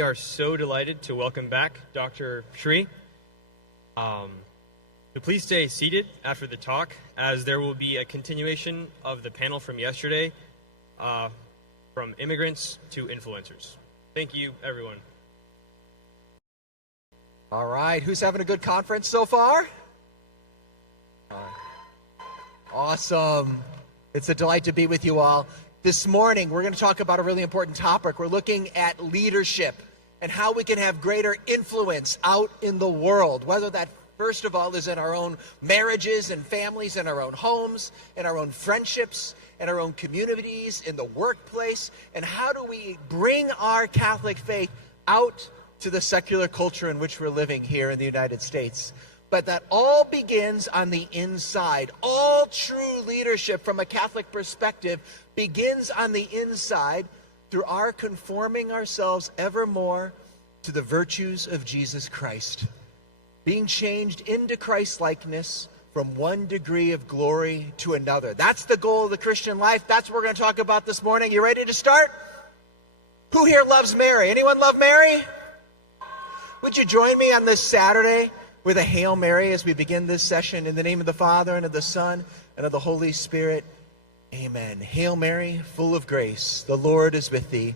we are so delighted to welcome back Dr. Shri. So please stay seated after the talk, as there will be a continuation of the panel from yesterday, from immigrants to influencers. Thank you, everyone. All right, who's having a good conference so far? Awesome. It's a delight to be with you all. This morning, we're going to talk about a really important topic. We're looking at leadership and how we can have greater influence out in the world, whether that, first of all, is in our own marriages and families, in our own homes, in our own friendships, in our own communities, in the workplace, and how do we bring our Catholic faith out to the secular culture in which we're living here in the United States. But that all begins on the inside. All true leadership from a Catholic perspective begins on the inside through our conforming ourselves ever more to the virtues of Jesus Christ. Being changed into Christ-likeness from one degree of glory to another. That's the goal of the Christian life. That's what we're going to talk about this morning. You ready to start? Who here loves Mary? Anyone love Mary? Would you join me on this Saturday with a Hail Mary as we begin this session? In the name of the Father, and of the Son, and of the Holy Spirit. Amen. Hail Mary, full of grace, the Lord is with thee.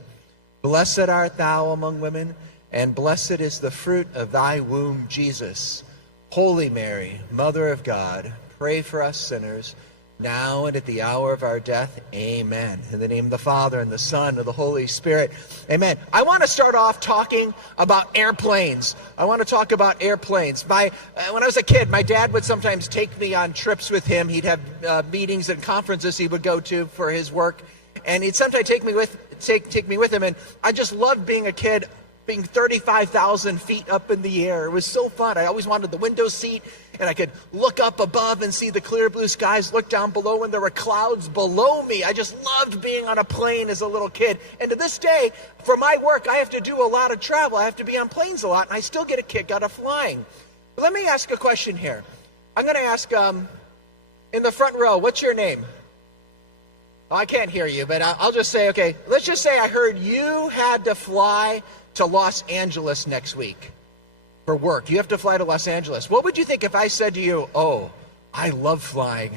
Blessed art thou among women, and blessed is the fruit of thy womb, Jesus. Holy Mary, Mother of God, pray for us sinners, now and at the hour of our death. Amen. In the name of the Father, and the Son, and of the Holy Spirit. Amen. I want to start off talking about airplanes. When I was a kid, my dad would sometimes take me on trips with him. He'd have meetings and conferences he would go to for his work, and he'd sometimes take me with him. And I just loved being a kid, being 35,000 feet up in the air. It was so fun. I always wanted the window seat, and I could look up above and see the clear blue skies, look down below when there were clouds below me. I just loved being on a plane as a little kid. And to this day, for my work, I have to do a lot of travel. I have to be on planes a lot, and I still get a kick out of flying. But let me ask a question here. I'm going to ask, in the front row, what's your name? Oh, I can't hear you, but I'll just say, okay, let's just say I heard you had to fly to Los Angeles next week for work. You have to fly to Los Angeles. What would you think if I said to you, oh, I love flying.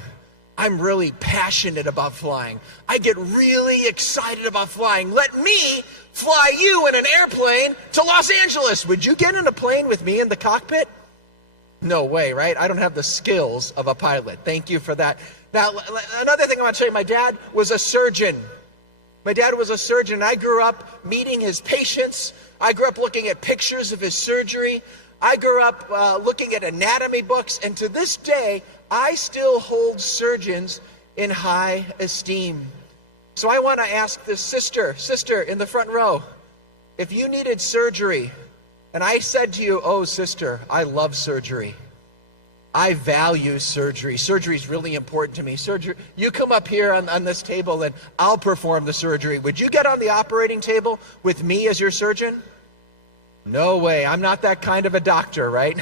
I'm really passionate about flying. I get really excited about flying. Let me fly you in an airplane to Los Angeles. Would you get in a plane with me in the cockpit? No way, right? I don't have the skills of a pilot. Thank you for that. Now, another thing I want to tell you, my dad was a surgeon. My dad was a surgeon. I grew up meeting his patients. I grew up looking at pictures of his surgery. I grew up looking at anatomy books. And to this day, I still hold surgeons in high esteem. So I want to ask this sister in the front row, if you needed surgery, and I said to you, oh, sister, I love surgery. I value surgery. Surgery is really important to me. Surgery. You come up here on this table and I'll perform the surgery. Would you get on the operating table with me as your surgeon? No way. I'm not that kind of a doctor, right?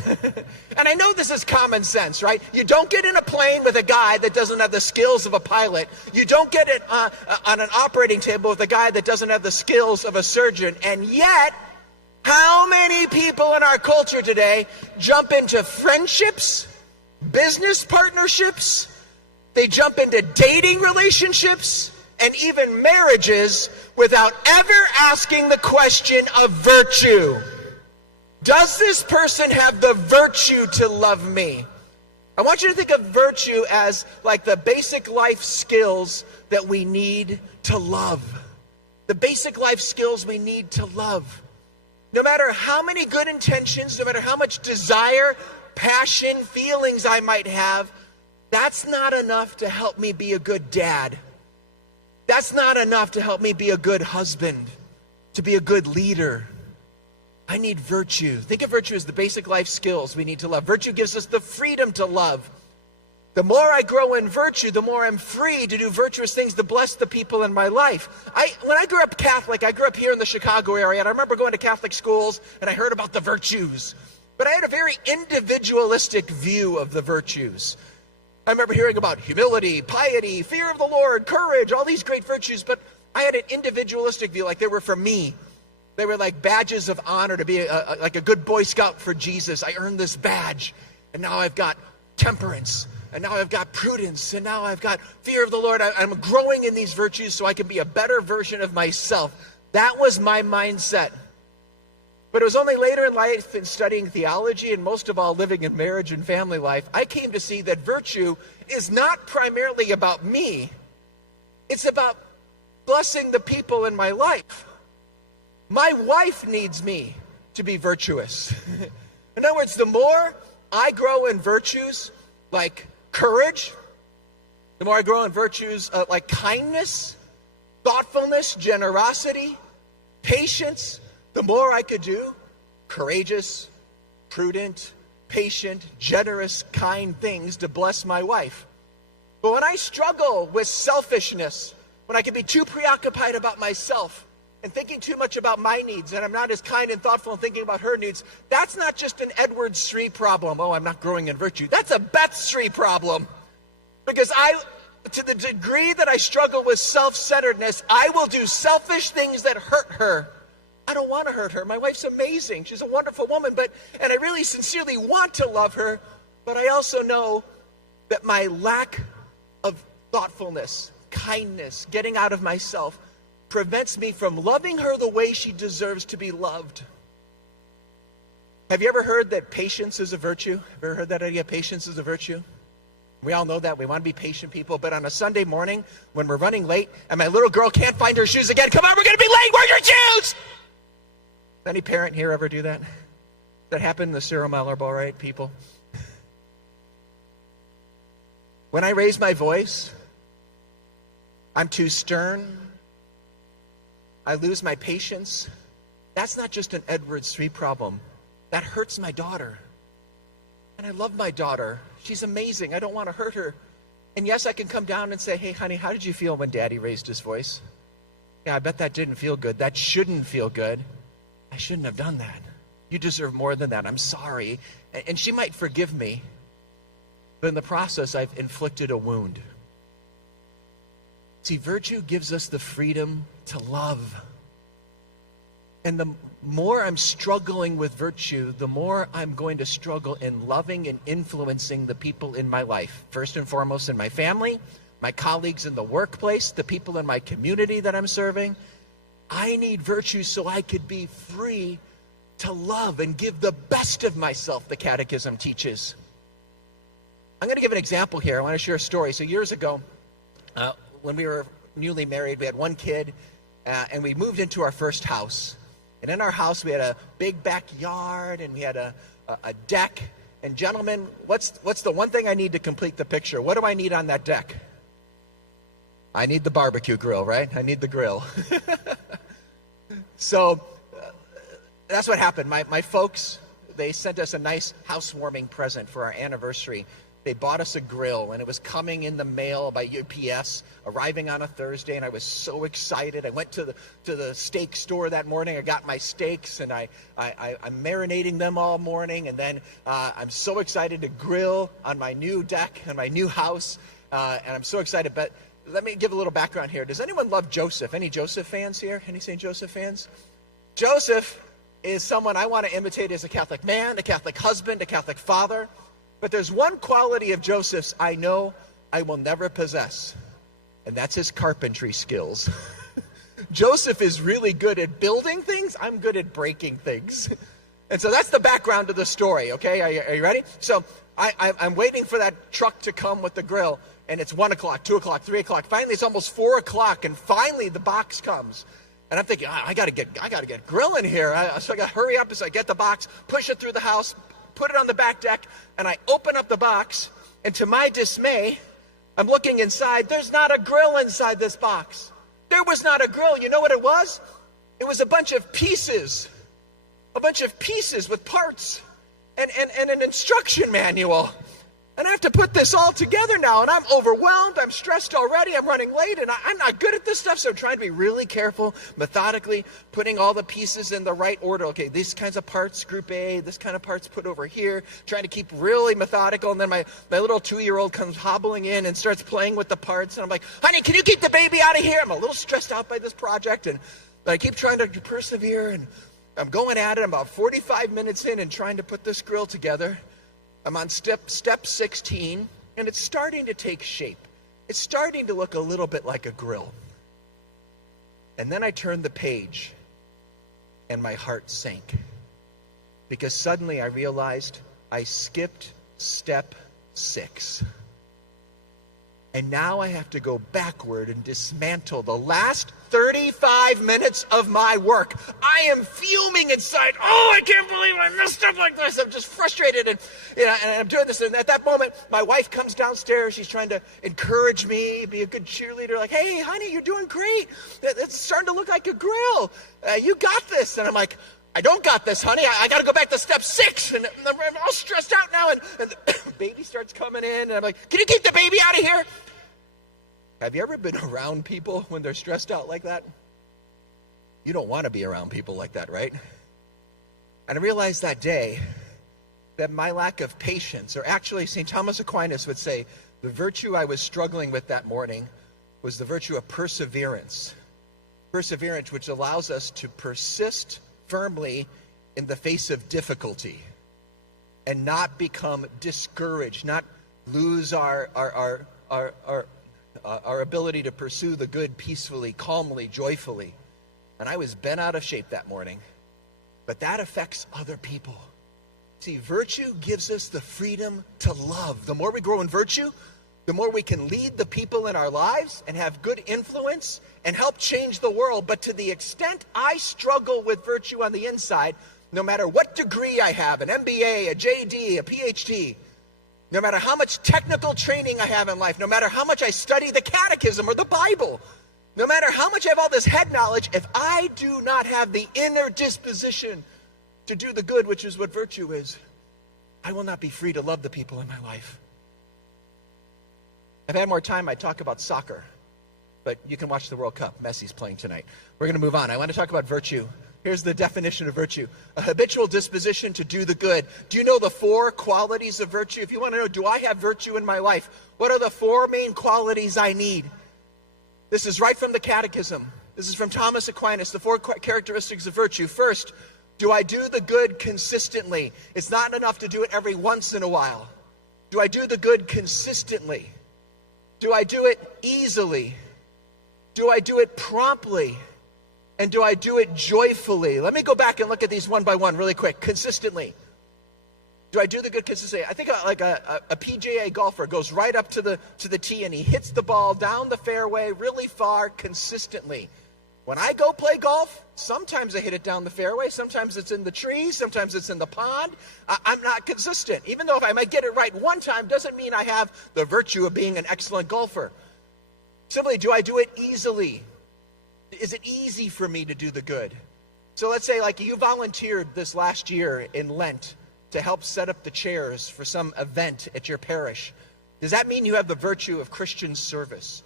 And I know this is common sense, right? You don't get in a plane with a guy that doesn't have the skills of a pilot. You don't get it on an operating table with a guy that doesn't have the skills of a surgeon. And yet, how many people in our culture today jump into friendships, business partnerships, they jump into dating relationships, and even marriages without ever asking the question of virtue? Does this person have the virtue to love me? I want you to think of virtue as like the basic life skills that we need to love. The basic life skills we need to love. No matter how many good intentions, no matter how much desire, passion, feelings I might have, that's not enough to help me be a good dad. That's not enough to help me be a good husband, to be a good leader. I need virtue. Think of virtue as the basic life skills we need to love. Virtue gives us the freedom to love. The more I grow in virtue, the more I'm free to do virtuous things to bless the people in my life. When I grew up Catholic, I grew up here in the Chicago area, and I remember going to Catholic schools, and I heard about the virtues. But I had a very individualistic view of the virtues. I remember hearing about humility, piety, fear of the Lord, courage, all these great virtues, but I had an individualistic view, like they were for me. They were like badges of honor to be like a good Boy Scout for Jesus. I earned this badge, and now I've got temperance, and now I've got prudence, and now I've got fear of the Lord. I'm growing in these virtues so I can be a better version of myself. That was my mindset. But it was only later in life, in studying theology, and most of all living in marriage and family life, I came to see that virtue is not primarily about me. It's about blessing the people in my life. My wife needs me to be virtuous. In other words, the more I grow in virtues like courage, the more I grow in virtues like kindness, thoughtfulness, generosity, patience, the more I could do courageous, prudent, patient, generous, kind things to bless my wife. But when I struggle with selfishness, when I can be too preoccupied about myself and thinking too much about my needs, and I'm not as kind and thoughtful in thinking about her needs, that's not just an Edward Sri problem. Oh, I'm not growing in virtue. That's a Beth Sri problem. Because to the degree that I struggle with self-centeredness, I will do selfish things that hurt her. I don't want to hurt her. My wife's amazing. She's a wonderful woman, and I really sincerely want to love her, but I also know that my lack of thoughtfulness, kindness, getting out of myself, prevents me from loving her the way she deserves to be loved. Have you ever heard that patience is a virtue? Have you ever heard that idea? Patience is a virtue? We all know that. We want to be patient people. But on a Sunday morning, when we're running late, and my little girl can't find her shoes again, come on, we're going to be late. Where's your shoes? Any parent here ever do that? That happened in the Syro-Malabar, right, people? When I raise my voice, I'm too stern. I lose my patience. That's not just an Edward Sri problem. That hurts my daughter. And I love my daughter. She's amazing. I don't want to hurt her. And yes, I can come down and say, hey, honey, how did you feel when Daddy raised his voice? Yeah, I bet that didn't feel good. That shouldn't feel good. I shouldn't have done that. You deserve more than that. I'm sorry. And she might forgive me. But in the process, I've inflicted a wound. See, virtue gives us the freedom to love. And the more I'm struggling with virtue, the more I'm going to struggle in loving and influencing the people in my life. First and foremost, in my family, my colleagues in the workplace, the people in my community that I'm serving. I need virtue so I could be free to love and give the best of myself, the Catechism teaches. I'm going to give an example here. I want to share a story. So years ago, when we were newly married, we had one kid, and we moved into our first house. And in our house, we had a big backyard, and we had a deck. And gentlemen, what's the one thing I need to complete the picture? What do I need on that deck? I need the barbecue grill, right? I need the grill. So that's what happened. My folks, they sent us a nice housewarming present for our anniversary. They bought us a grill, and it was coming in the mail by UPS, arriving on a Thursday, and I was so excited. I went to the steak store that morning. I got my steaks, and I'm marinating them all morning, and then I'm so excited to grill on my new deck, on my new house, and I'm so excited. But let me give a little background here. Does anyone love Joseph? Any Joseph fans here? Any St. Joseph fans? Joseph is someone I want to imitate as a Catholic man, a Catholic husband, a Catholic father. But there's one quality of Joseph's I know I will never possess, and that's his carpentry skills. Joseph is really good at building things. I'm good at breaking things. And so that's the background of the story, okay? Are you ready? So I'm waiting for that truck to come with the grill, and it's 1 o'clock, 2 o'clock, 3 o'clock. Finally, it's almost 4 o'clock, and finally the box comes. And I'm thinking, I gotta get grilling here. So I gotta hurry up. So I get the box, push it through the house, put it on the back deck, and I open up the box, and to my dismay, I'm looking inside. There's not a grill inside this box. There was not a grill. You know what it was? It was a bunch of pieces with parts and an instruction manual. And I have to put this all together now, and I'm overwhelmed. I'm stressed already. I'm running late, and I'm not good at this stuff, so I'm trying to be really careful, methodically, putting all the pieces in the right order. Okay, these kinds of parts, group A, this kind of parts put over here, trying to keep really methodical. And then my little 2-year-old comes hobbling in and starts playing with the parts, and I'm like, honey, can you keep the baby out of here? I'm a little stressed out by this project, and But I keep trying to persevere, and I'm going at it. I'm about 45 minutes in and trying to put this grill together. I'm on step 16, and it's starting to take shape. It's starting to look a little bit like a grill. And then I turned the page, and my heart sank. Because suddenly I realized I skipped step 6. And now I have to go backward and dismantle the last 35 minutes of my work. I am fuming inside. Oh, I can't believe I messed up like this. I'm just frustrated, and I'm doing this. And at that moment, my wife comes downstairs. She's trying to encourage me, be a good cheerleader. Like, hey, honey, you're doing great. It's starting to look like a grill. You got this. And I'm like, I don't got this, honey. I got to go back to step 6. And I'm all stressed out now. And the baby starts coming in. And I'm like, can you keep the baby out of here? Have you ever been around people when they're stressed out like that? You don't want to be around people like that, right? And I realized that day that my lack of patience, or actually St. Thomas Aquinas would say, the virtue I was struggling with that morning was the virtue of perseverance. Perseverance, which allows us to persist firmly in the face of difficulty and not become discouraged, not lose our ability to pursue the good peacefully, calmly, joyfully. And I was bent out of shape that morning. But that affects other people. See, virtue gives us the freedom to love. The more we grow in virtue, the more we can lead the people in our lives and have good influence and help change the world. But to the extent I struggle with virtue on the inside, no matter what degree I have, an MBA, a JD, a PhD, no matter how much technical training I have in life, no matter how much I study the catechism or the Bible, no matter how much I have all this head knowledge, if I do not have the inner disposition to do the good, which is what virtue is, I will not be free to love the people in my life. If I had more time, I'd talk about soccer, but you can watch the World Cup. Messi's playing tonight. We're going to move on. I want to talk about virtue. Here's the definition of virtue: a habitual disposition to do the good. Do you know the 4 qualities of virtue? If you want to know, do I have virtue in my life? What are the 4 main qualities I need? This is right from the Catechism. This is from Thomas Aquinas, the 4 characteristics of virtue. First, do I do the good consistently? It's not enough to do it every once in a while. Do I do the good consistently? Do I do it easily? Do I do it promptly? And do I do it joyfully? Let me go back and look at these one by one really quick. Consistently. Do I do the good consistently? I think like a PGA golfer goes right up to the tee and he hits the ball down the fairway really far consistently. When I go play golf, sometimes I hit it down the fairway. Sometimes it's in the trees. Sometimes it's in the pond. I'm not consistent. Even though if I might get it right one time, doesn't mean I have the virtue of being an excellent golfer. Simply, do I do it easily? Is it easy for me to do the good? So let's say like you volunteered this last year in Lent to help set up the chairs for some event at your parish. Does that mean you have the virtue of Christian service?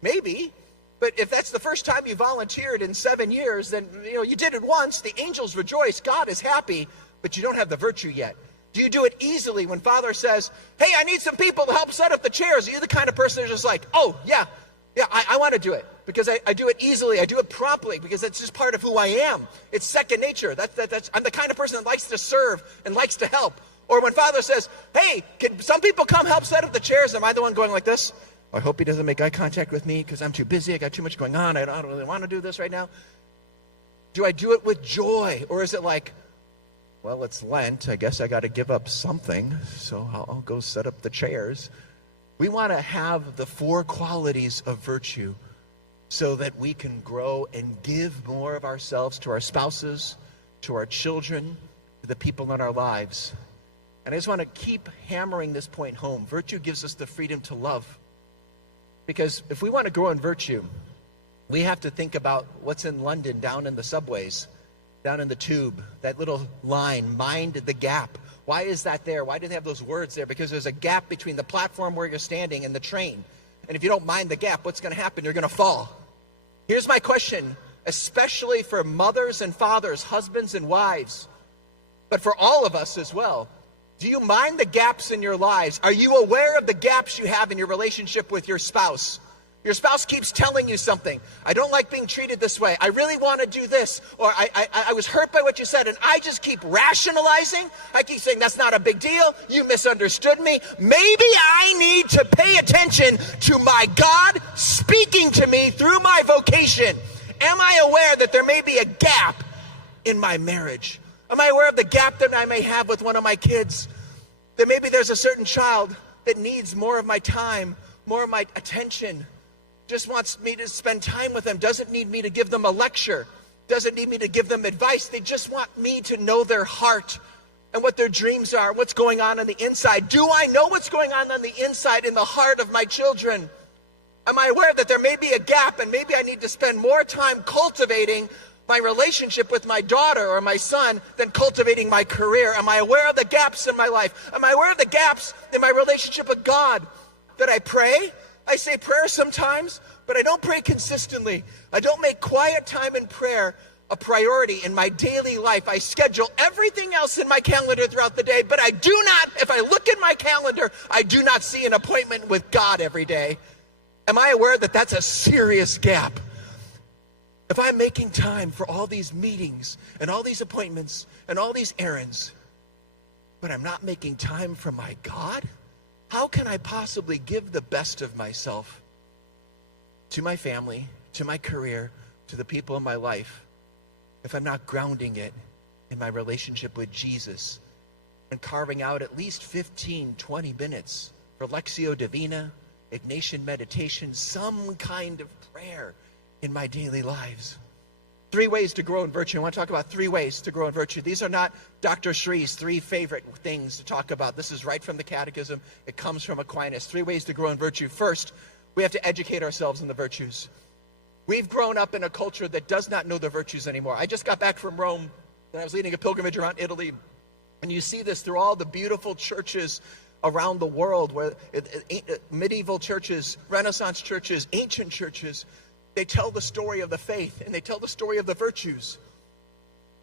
Maybe, but if that's the first time you volunteered in 7 years, then you did it once, the angels rejoice, God is happy, but you don't have the virtue yet. Do you do it easily when Father says, hey, I need some people to help set up the chairs? Are you the kind of person who's just like, oh, yeah, I want to do it because I do it easily. I do it promptly because it's just part of who I am. It's second nature. I'm the kind of person that likes to serve and likes to help. Or when Father says, hey, can some people come help set up the chairs? Am I the one going like this? I hope he doesn't make eye contact with me because I'm too busy. I got too much going on. I don't really want to do this right now. Do I do it with joy? Or is it like, well, it's Lent. I guess I got to give up something, so I'll go set up the chairs. We want to have the 4 qualities of virtue so that we can grow and give more of ourselves to our spouses, to our children, to the people in our lives. And I just want to keep hammering this point home. Virtue gives us the freedom to love. Because if we want to grow in virtue, we have to think about what's in London down in the subways, down in the tube, that little line, mind the gap. Why is that there? Why do they have those words there? Because there's a gap between the platform where you're standing and the train. And if you don't mind the gap, what's going to happen? You're going to fall. Here's my question, especially for mothers and fathers, husbands and wives, but for all of us as well. Do you mind the gaps in your lives? Are you aware of the gaps you have in your relationship with your spouse? Your spouse keeps telling you something. I don't like being treated this way. I really want to do this. Or I was hurt by what you said, and I just keep rationalizing. I keep saying, that's not a big deal. You misunderstood me. Maybe I need to pay attention to my God speaking to me through my vocation. Am I aware that there may be a gap in my marriage? Am I aware of the gap that I may have with one of my kids? That maybe there's a certain child that needs more of my time, more of my attention, just wants me to spend time with them, doesn't need me to give them a lecture, doesn't need me to give them advice. They just want me to know their heart and what their dreams are, what's going on the inside. Do I know what's going on the inside in the heart of my children? Am I aware that there may be a gap and maybe I need to spend more time cultivating my relationship with my daughter or my son than cultivating my career? Am I aware of the gaps in my life? Am I aware of the gaps in my relationship with God? That I pray? I say prayer sometimes, but I don't pray consistently. I don't make quiet time in prayer a priority in my daily life. I schedule everything else in my calendar throughout the day, but I do not, if I look at my calendar, I do not see an appointment with God every day. Am I aware that that's a serious gap? If I'm making time for all these meetings and all these appointments and all these errands, but I'm not making time for my God, how can I possibly give the best of myself to my family, to my career, to the people in my life, if I'm not grounding it in my relationship with Jesus and carving out at least 15, 20 minutes for Lectio Divina, Ignatian meditation, some kind of prayer in my daily lives? 3 ways to grow in virtue. I want to talk about 3 ways to grow in virtue. These are not Dr. Shree's 3 favorite things to talk about. This is right from the Catechism. It comes from Aquinas. 3 ways to grow in virtue. First, we have to educate ourselves in the virtues. We've grown up in a culture that does not know the virtues anymore. I just got back from Rome, and I was leading a pilgrimage around Italy. And you see this through all the beautiful churches around the world, where medieval churches, Renaissance churches, ancient churches, they tell the story of the faith, and they tell the story of the virtues.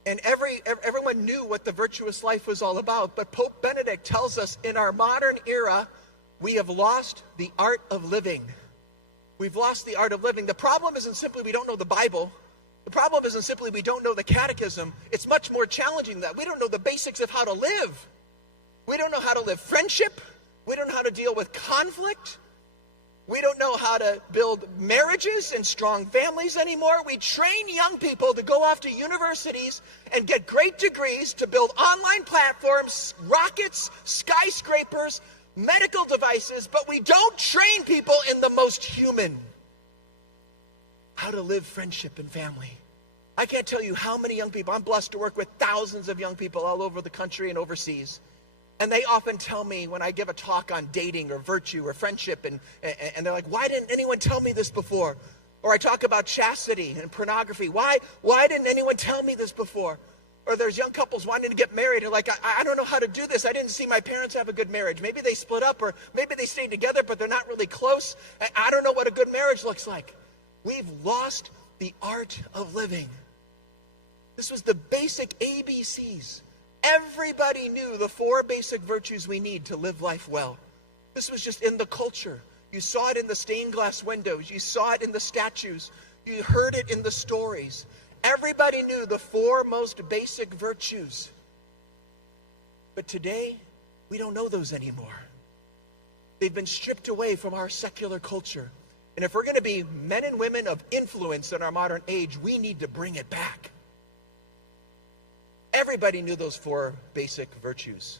And everyone knew what the virtuous life was all about. But Pope Benedict tells us in our modern era, we have lost the art of living. We've lost the art of living. The problem isn't simply we don't know the Bible. The problem isn't simply we don't know the Catechism. It's much more challenging than that. We don't know the basics of how to live. We don't know how to live friendship. We don't know how to deal with conflict. We don't know how to build marriages and strong families anymore. We train young people to go off to universities and get great degrees to build online platforms, rockets, skyscrapers, medical devices, but we don't train people in the most human. How to live friendship and family. I can't tell you how many young people, I'm blessed to work with thousands of young people all over the country and overseas. And they often tell me when I give a talk on dating or virtue or friendship, and they're like, why didn't anyone tell me this before? Or I talk about chastity and pornography. Why didn't anyone tell me this before? Or there's young couples wanting to get married and like, I don't know how to do this. I didn't see my parents have a good marriage. Maybe they split up, or maybe they stayed together, but they're not really close. I don't know what a good marriage looks like. We've lost the art of living. This was the basic ABCs. Everybody knew the 4 basic virtues we need to live life well. This was just in the culture. You saw it in the stained glass windows. You saw it in the statues. You heard it in the stories. Everybody knew the 4 most basic virtues. But today, we don't know those anymore. They've been stripped away from our secular culture. And if we're going to be men and women of influence in our modern age, we need to bring it back. Everybody knew those 4 basic virtues.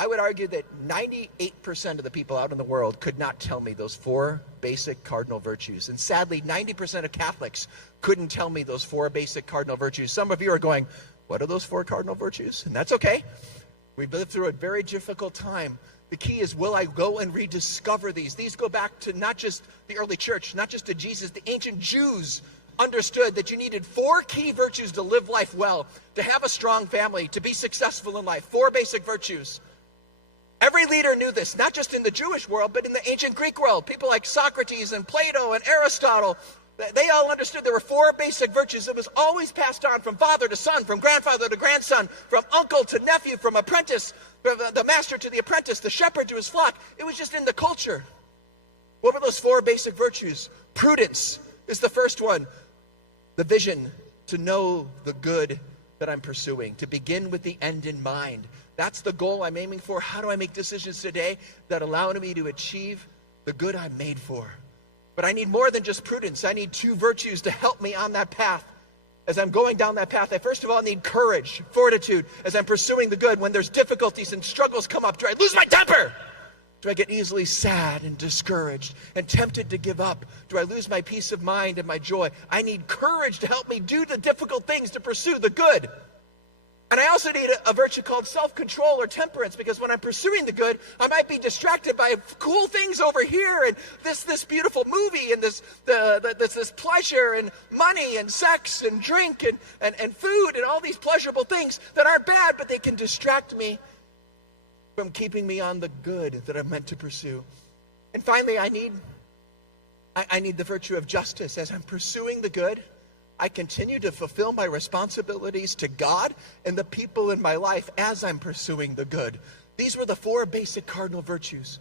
I would argue that 98% of the people out in the world could not tell me those 4 basic cardinal virtues. And sadly, 90% of Catholics couldn't tell me those 4 basic cardinal virtues. Some of you are going, what are those 4 cardinal virtues? And that's okay. We've lived through a very difficult time. The key is, will I go and rediscover these? These go back to not just the early church, not just to Jesus. The ancient Jews understood that you needed 4 key virtues to live life well, to have a strong family, to be successful in life. 4 basic virtues. Every leader knew this, not just in the Jewish world, but in the ancient Greek world. People like Socrates and Plato and Aristotle, they all understood there were 4 basic virtues. It was always passed on from father to son, from grandfather to grandson, from uncle to nephew, from apprentice, from the master to the apprentice, the shepherd to his flock. It was just in the culture. What were those 4 basic virtues? Prudence is the first one. The vision to know the good that I'm pursuing, to begin with the end in mind. That's the goal I'm aiming for. How do I make decisions today that allow me to achieve the good I'm made for? But I need more than just prudence. I need 2 virtues to help me on that path. As I'm going down that path, I first of all need courage, fortitude, as I'm pursuing the good. When there's difficulties and struggles come up, do I lose my temper? Do I get easily sad and discouraged and tempted to give up? Do I lose my peace of mind and my joy? I need courage to help me do the difficult things to pursue the good. And I also need a virtue called self-control or temperance, because when I'm pursuing the good, I might be distracted by cool things over here and this beautiful movie and this pleasure and money and sex and drink and food and all these pleasurable things that aren't bad, but they can distract me from keeping me on the good that I'm meant to pursue. And finally, I need the virtue of justice. As I'm pursuing the good, I continue to fulfill my responsibilities to God and the people in my life as I'm pursuing the good. These were the 4 basic cardinal virtues.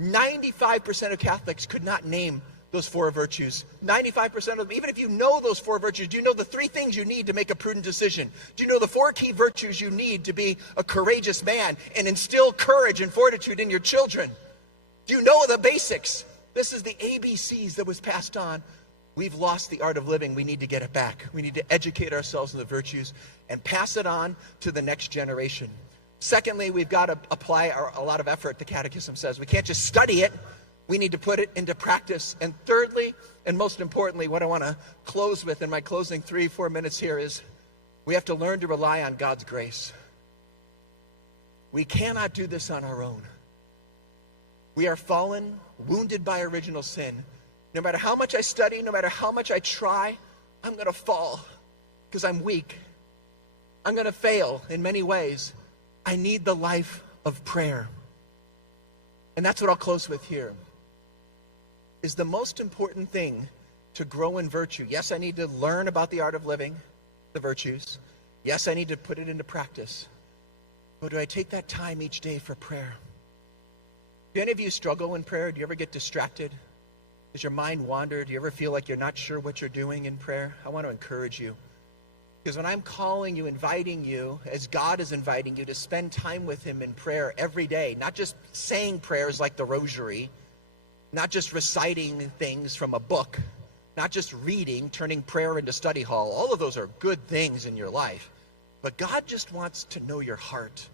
95% of Catholics could not name those 4 virtues. 95% of them, even if you know those 4 virtues, do you know the 3 things you need to make a prudent decision? Do you know the 4 key virtues you need to be a courageous man and instill courage and fortitude in your children? Do you know the basics? This is the ABCs that was passed on. We've lost the art of living. We need to get it back. We need to educate ourselves in the virtues and pass it on to the next generation. Secondly, we've got to apply a lot of effort, the Catechism says. We can't just study it. We need to put it into practice. And thirdly, and most importantly, what I want to close with in my closing 3-4 minutes here is we have to learn to rely on God's grace. We cannot do this on our own. We are fallen, wounded by original sin. No matter how much I study, no matter how much I try, I'm going to fall because I'm weak. I'm going to fail in many ways. I need the life of prayer. And that's what I'll close with here. Is the most important thing to grow in virtue. Yes, I need to learn about the art of living, the virtues. Yes, I need to put it into practice. But do I take that time each day for prayer? Do any of you struggle in prayer? Do you ever get distracted? Does your mind wander? Do you ever feel like you're not sure what you're doing in prayer? I want to encourage you. Because when I'm calling you, inviting you, as God is inviting you to spend time with him in prayer every day, not just saying prayers like the rosary, not just reciting things from a book, not just reading, turning prayer into study hall. All of those are good things in your life. But God just wants to know your heart.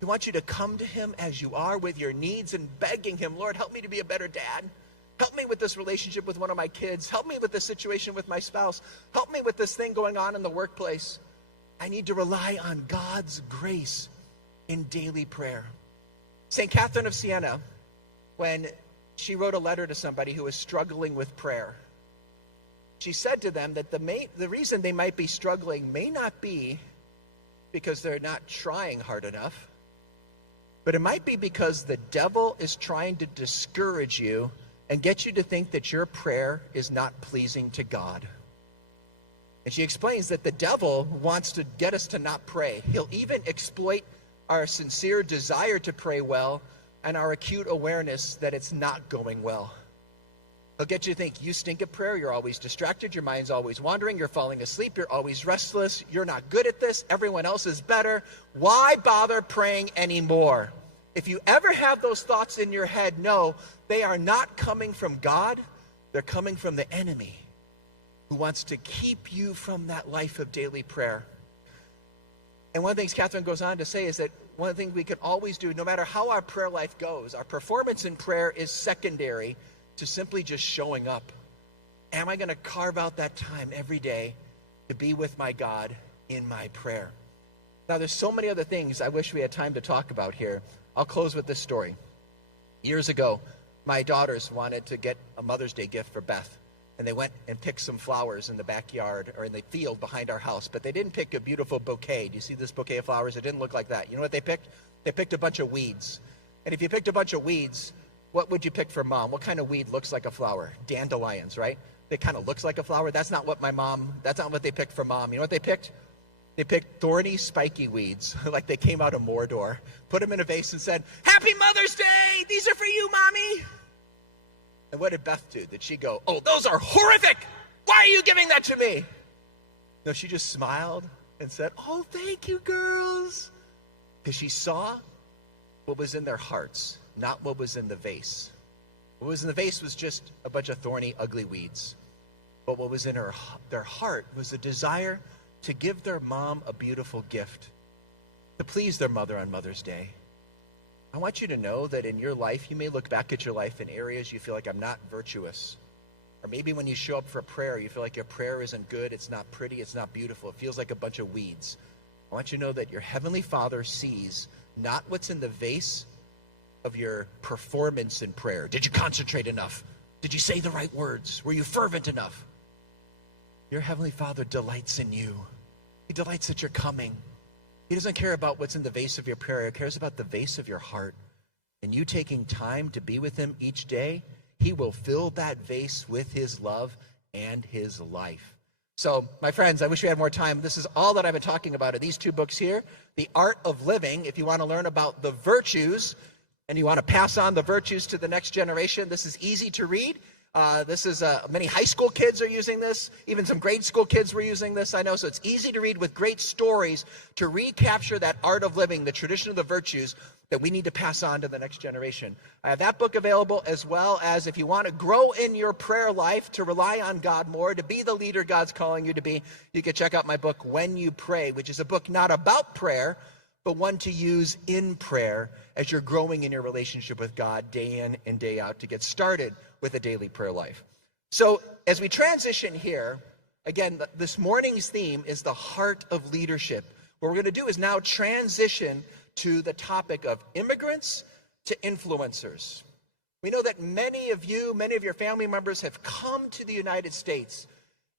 He wants you to come to him as you are with your needs and begging him, Lord, help me to be a better dad. Help me with this relationship with one of my kids. Help me with this situation with my spouse. Help me with this thing going on in the workplace. I need to rely on God's grace in daily prayer. St. Catherine of Siena, when she wrote a letter to somebody who was struggling with prayer, she said to them that the reason they might be struggling may not be because they're not trying hard enough, but it might be because the devil is trying to discourage you and get you to think that your prayer is not pleasing to God. And she explains that the devil wants to get us to not pray. He'll even exploit our sincere desire to pray well and our acute awareness that it's not going well. He'll get you to think you stink at prayer, you're always distracted, your mind's always wandering, you're falling asleep, you're always restless, you're not good at this, everyone else is better. Why bother praying anymore? If you ever have those thoughts in your head, no, they are not coming from God. They're coming from the enemy who wants to keep you from that life of daily prayer. And one of the things Catherine goes on to say is that one of the things we can always do, no matter how our prayer life goes, our performance in prayer is secondary to simply just showing up. Am I going to carve out that time every day to be with my God in my prayer? Now, there's so many other things I wish we had time to talk about here. I'll close with this story. Years ago, my daughters wanted to get a Mother's Day gift for Beth, and they went and picked some flowers in the backyard or in the field behind our house, but they didn't pick a beautiful bouquet. Do you see this bouquet of flowers? It didn't look like that. You know what they picked? They picked a bunch of weeds. And if you picked a bunch of weeds, what would you pick for Mom? What kind of weed looks like a flower? Dandelions, right? It kind of looks like a flower. That's not what they picked for Mom. You know what they picked? They picked thorny, spiky weeds, like they came out of Mordor, put them in a vase and said, "Happy Mother's Day! These are for you, Mommy!" And what did Beth do? Did she go, "Oh, those are horrific! Why are you giving that to me?" No, she just smiled and said, "Oh, thank you, girls." Because she saw what was in their hearts, not what was in the vase. What was in the vase was just a bunch of thorny, ugly weeds. But what was in their heart was a desire to give their mom a beautiful gift, to please their mother on Mother's Day. I want you to know that in your life, you may look back at your life in areas you feel like, "I'm not virtuous." Or maybe when you show up for prayer, you feel like your prayer isn't good, it's not pretty, it's not beautiful, it feels like a bunch of weeds. I want you to know that your Heavenly Father sees not what's in the vase of your performance in prayer. Did you concentrate enough? Did you say the right words? Were you fervent enough? Your Heavenly Father delights in you. He delights that you're coming. He doesn't care about what's in the vase of your prayer. He cares about the vase of your heart. And you taking time to be with him each day, he will fill that vase with his love and his life. So, my friends, I wish we had more time. This is all that I've been talking about are these two books here. The Art of Living, if you want to learn about the virtues and you want to pass on the virtues to the next generation, this is easy to read. Many high school kids are using this. Even some grade school kids were using this, I know. So it's easy to read with great stories to recapture that art of living, the tradition of the virtues that we need to pass on to the next generation. I have that book available, as well as if you want to grow in your prayer life, to rely on God more, to be the leader God's calling you to be, you can check out my book, When You Pray, which is a book not about prayer, but one to use in prayer as you're growing in your relationship with God day in and day out to get started with a daily prayer life. So as we transition here, again, this morning's theme is the heart of leadership. What we're going to do is now transition to the topic of immigrants to influencers. We know that many of your family members have come to the United States,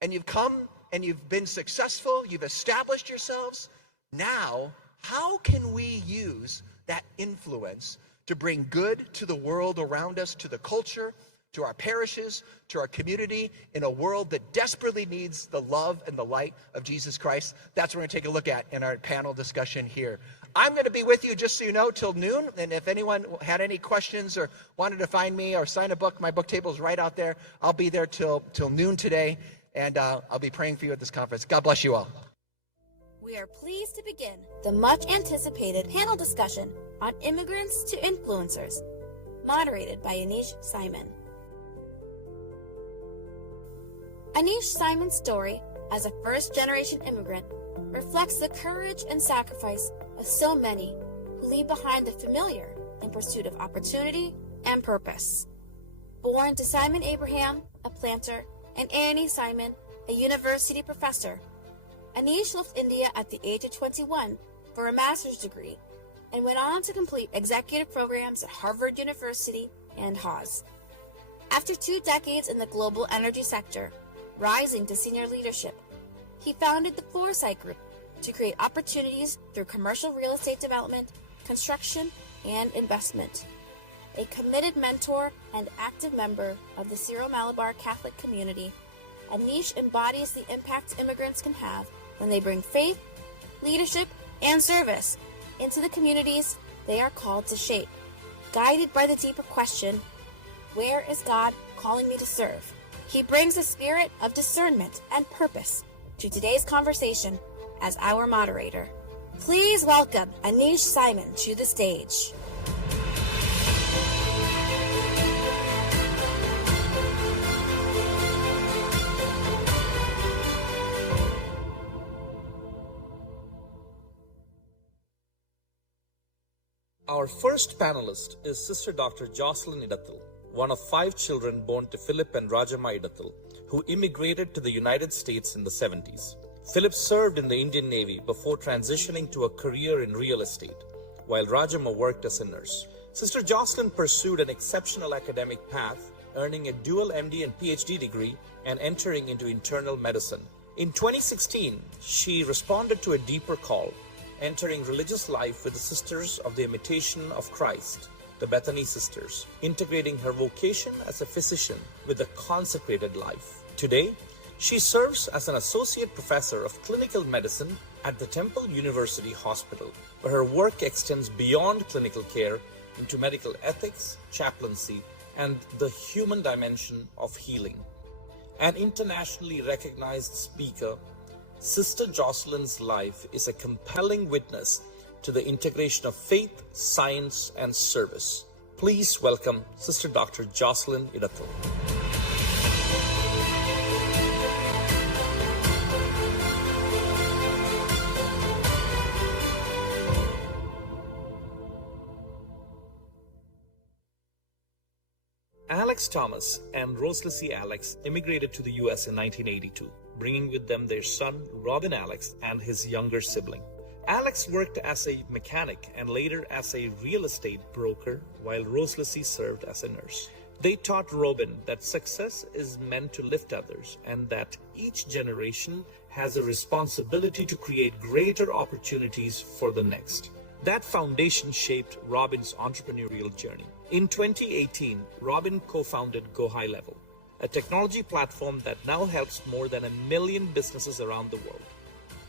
and you've come and you've been successful, you've established yourselves. Now, how can we use that influence to bring good to the world around us, to the culture, to our parishes, to our community, in a world that desperately needs the love and the light of Jesus Christ? That's what we're going to take a look at in our panel discussion here. I'm going to be with you, just so you know, till noon. And if anyone had any questions or wanted to find me or sign a book, my book table is right out there. I'll be there till noon today, and I'll be praying for you at this conference. God bless you all. We are pleased to begin the much-anticipated panel discussion on immigrants to influencers, moderated by Anish Simon. Anish Simon's story as a first-generation immigrant reflects the courage and sacrifice of so many who leave behind the familiar in pursuit of opportunity and purpose. Born to Simon Abraham, a planter, and Annie Simon, a university professor, Anish left India at the age of 21 for a master's degree and went on to complete executive programs at Harvard University and Haas. After 2 decades in the global energy sector, rising to senior leadership, he founded the Foresight Group to create opportunities through commercial real estate development, construction, and investment. A committed mentor and active member of the Syro-Malabar Catholic community, Anish embodies the impact immigrants can have when they bring faith, leadership, and service into the communities they are called to shape. Guided by the deeper question, where is God calling me to serve? He brings a spirit of discernment and purpose to today's conversation as our moderator. Please welcome Anish Simon to the stage. Our first panelist is Sister Dr. Jocelyn Idathil, one of 5 children born to Philip and Rajama Idathil, who immigrated to the United States in the 70s. Philip served in the Indian Navy before transitioning to a career in real estate, while Rajama worked as a nurse. Sister Jocelyn pursued an exceptional academic path, earning a dual MD and PhD degree and entering into internal medicine. In 2016, she responded to a deeper call, entering religious life with the Sisters of the Imitation of Christ, the Bethany Sisters, integrating her vocation as a physician with a consecrated life. Today, she serves as an associate professor of clinical medicine at the Temple University Hospital, where her work extends beyond clinical care into medical ethics, chaplaincy, and the human dimension of healing. An internationally recognized speaker, Sister Jocelyn's life is a compelling witness to the integration of faith, science, and service. Please welcome Sister Dr. Jocelyn Idathil. Alex Thomas and Rose Lissy Alex immigrated to the U.S. in 1982, bringing with them their son, Robin Alex, and his younger sibling. Alex worked as a mechanic and later as a real estate broker, while Rose Lissy served as a nurse. They taught Robin that success is meant to lift others and that each generation has a responsibility to create greater opportunities for the next. That foundation shaped Robin's entrepreneurial journey. In 2018, Robin co-founded Go High Level, a technology platform that now helps more than 1 million businesses around the world.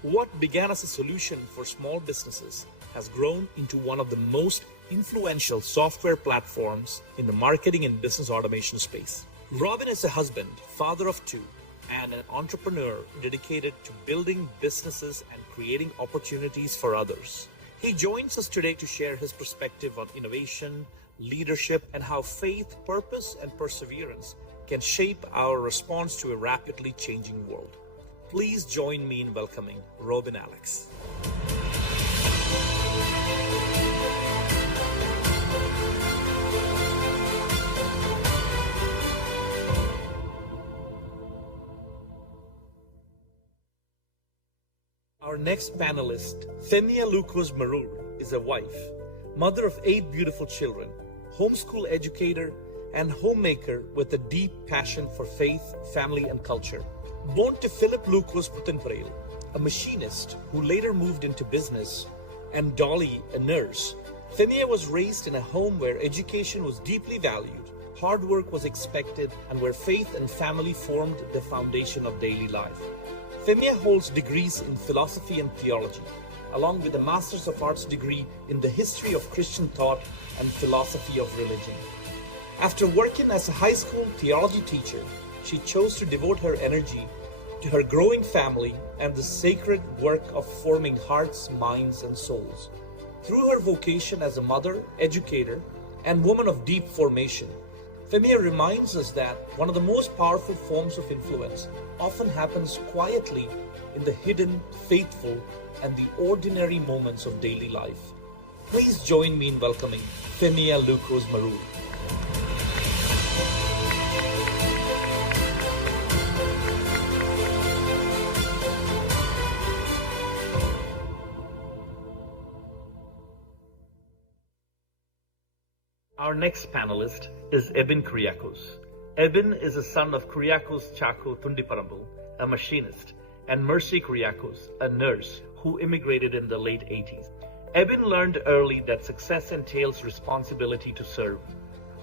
What began as a solution for small businesses has grown into one of the most influential software platforms in the marketing and business automation space. Robin is a husband, father of 2, and an entrepreneur dedicated to building businesses and creating opportunities for others. He joins us today to share his perspective on innovation, leadership, and how faith, purpose, and perseverance can shape our response to a rapidly changing world. Please join me in welcoming Robin Alex. Our next panelist, Femia Lucas Marur, is a wife, mother of 8 beautiful children, homeschool educator, and homemaker with a deep passion for faith, family, and culture. Born to Philip Lucas Puthenprel, a machinist who later moved into business, and Dolly, a nurse, Femia was raised in a home where education was deeply valued, hard work was expected, and where faith and family formed the foundation of daily life. Femia holds degrees in philosophy and theology, along with a Master's of Arts degree in the history of Christian thought and philosophy of religion. After working as a high school theology teacher, she chose to devote her energy to her growing family and the sacred work of forming hearts, minds, and souls. Through her vocation as a mother, educator, and woman of deep formation, Femia reminds us that one of the most powerful forms of influence often happens quietly in the hidden, faithful, and the ordinary moments of daily life. Please join me in welcoming Femia Lucas Marur. Our next panelist is Eben Kyriakos. Eben is a son of Kyriakos Chako Tundiparambu, a machinist, and Mercy Kyriakos, a nurse who immigrated in the late 80s. Eben learned early that success entails responsibility to serve.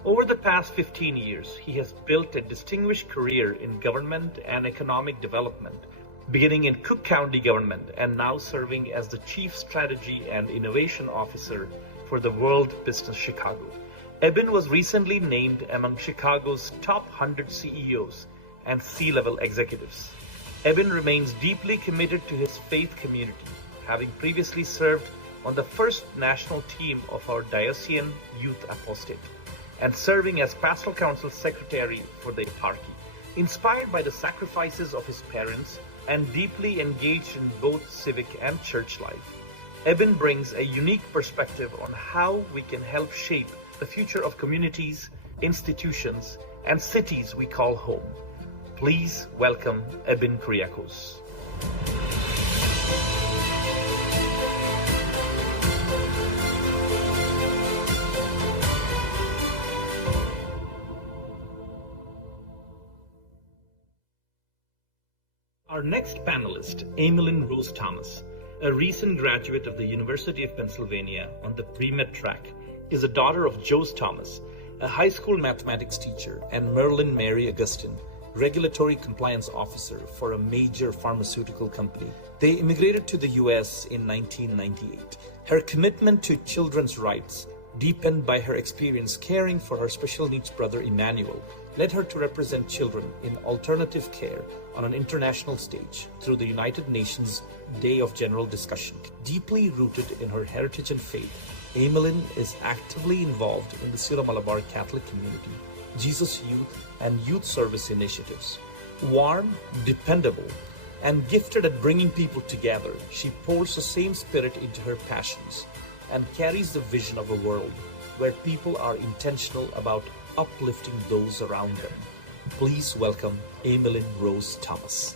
Over the past 15 years, he has built a distinguished career in government and economic development, beginning in Cook County government and now serving as the Chief Strategy and Innovation Officer for the World Business Chicago. Eben was recently named among Chicago's top 100 CEOs and C-level executives. Eben remains deeply committed to his faith community, having previously served on the first national team of our diocesan youth apostate and serving as pastoral council secretary for the eparchy. Inspired by the sacrifices of his parents and deeply engaged in both civic and church life, Eben brings a unique perspective on how we can help shape the future of communities, institutions, and cities we call home. Please welcome Eben Kyriakos. Our next panelist, Emmeline Rose Thomas, a recent graduate of the University of Pennsylvania on the pre-med track, is a daughter of Jose Thomas, a high school mathematics teacher, and Merlin Mary Augustine, regulatory compliance officer for a major pharmaceutical company. They immigrated to the U.S. in 1998. Her commitment to children's rights, deepened by her experience caring for her special needs brother Emmanuel, led her to represent children in alternative care on an international stage through the United Nations Day of General Discussion. Deeply rooted in her heritage and faith, Emmeline is actively involved in the Syro-Malabar Catholic community, Jesus Youth, and youth service initiatives. Warm, dependable, and gifted at bringing people together, she pours the same spirit into her passions and carries the vision of a world where people are intentional about uplifting those around them. Please welcome Emmeline Rose Thomas.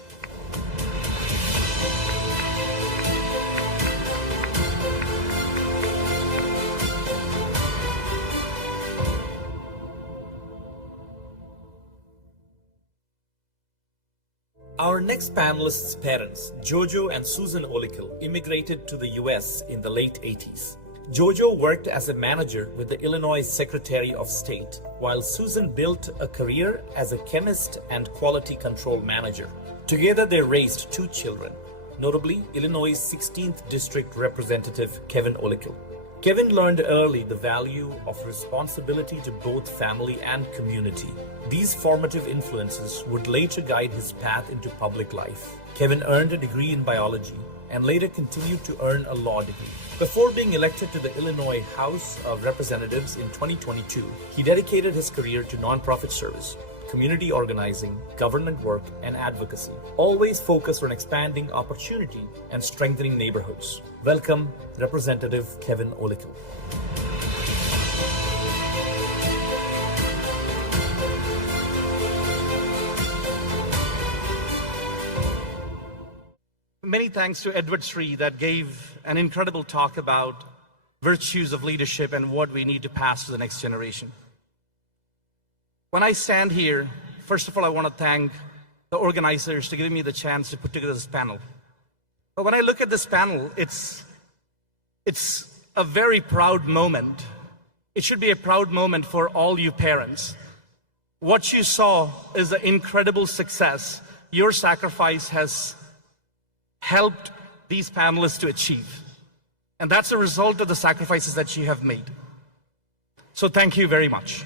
Our next panelist's parents, Jojo and Susan Olikil, immigrated to the US in the late 80s. Jojo worked as a manager with the Illinois Secretary of State, while Susan built a career as a chemist and quality control manager. Together they raised 2 children, notably Illinois' 16th District Representative Kevin Olikil. Kevin learned early the value of responsibility to both family and community. These formative influences would later guide his path into public life. Kevin earned a degree in biology and later continued to earn a law degree. Before being elected to the Illinois House of Representatives in 2022, he dedicated his career to nonprofit service, community organizing, government work, and advocacy, always focused on expanding opportunity and strengthening neighborhoods. Welcome, Representative Kevin Olikil. Many thanks to Edward Sri that gave an incredible talk about virtues of leadership and what we need to pass to the next generation. When I stand here, first of all, I want to thank the organizers for giving me the chance to put together this panel. But when I look at this panel, it's a very proud moment. It should be a proud moment for all you parents. What you saw is the incredible success your sacrifice has helped these panelists to achieve. And that's a result of the sacrifices that you have made. So thank you very much.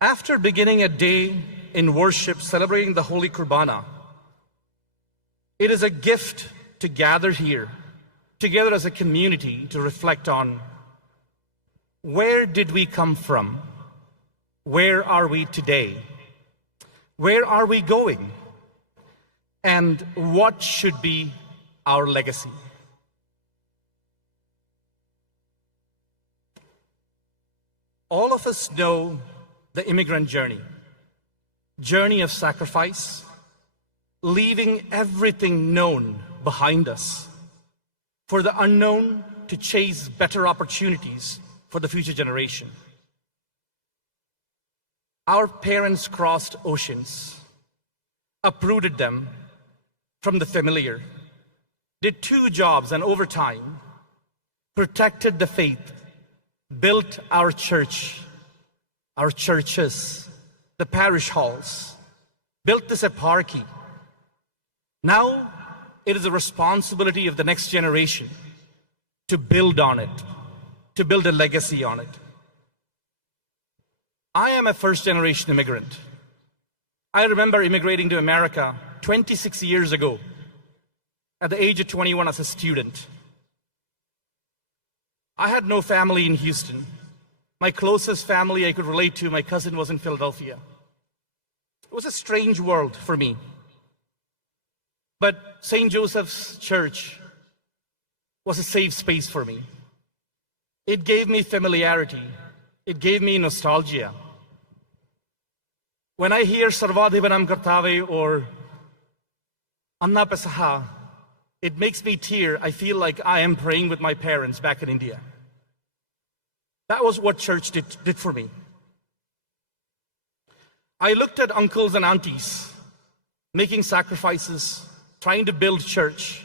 After beginning a day in worship celebrating the Holy Qurbana, it is a gift to gather here, together as a community, to reflect on where did we come from? Where are we today? Where are we going? And what should be our legacy? All of us know the immigrant journey of sacrifice, leaving everything known behind us for the unknown to chase better opportunities for the future generation. Our parents crossed oceans, uprooted them from the familiar, did 2 jobs, and over time, protected the faith, built our church, our churches, the parish halls, built this eparchy. Now, it is the responsibility of the next generation to build on it, to build a legacy on it. I am a first-generation immigrant. I remember immigrating to America 26 years ago at the age of 21 as a student. I had no family in Houston. My closest family I could relate to, my cousin, was in Philadelphia. It was a strange world for me. But St. Joseph's Church was a safe space for me. It gave me familiarity. It gave me nostalgia. When I hear Sarvadhivanam Kartave or Anna Pesaha, it makes me tear. I feel like I am praying with my parents back in India. That was what church did for me. I looked at uncles and aunties making sacrifices, trying to build church.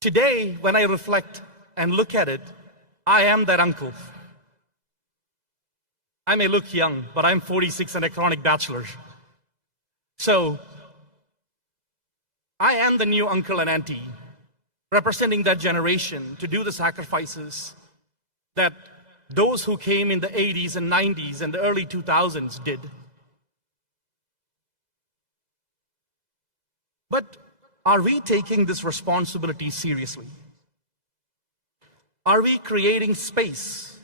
Today, when I reflect and look at it, I am that uncle. I may look young, but I'm 46 and a chronic bachelor. So I am the new uncle and auntie, representing that generation to do the sacrifices that those who came in the 80s and 90s and the early 2000s did. But are we taking this responsibility seriously? Are we creating space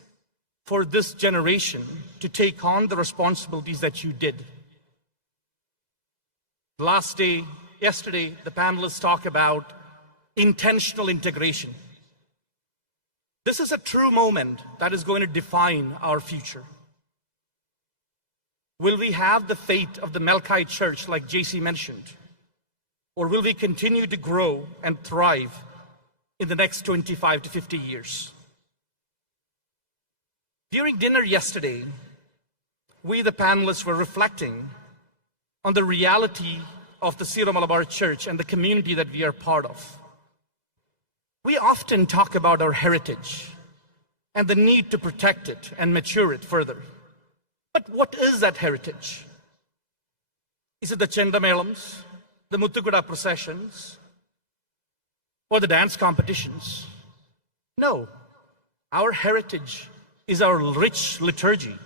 for this generation to take on the responsibilities that you did? Yesterday, the panelists talk about intentional integration. This is a true moment that is going to define our future. Will we have the fate of the Melkite church like JC mentioned? Or will we continue to grow and thrive in the next 25 to 50 years? During dinner yesterday, we, the panelists, were reflecting on the reality of the Syro-Malabar Church and the community that we are part of. We often talk about our heritage and the need to protect it and mature it further. But what is that heritage? Is it the Chendamelams, the Muthukuda processions, or the dance competitions? No. Our heritage is our rich liturgy,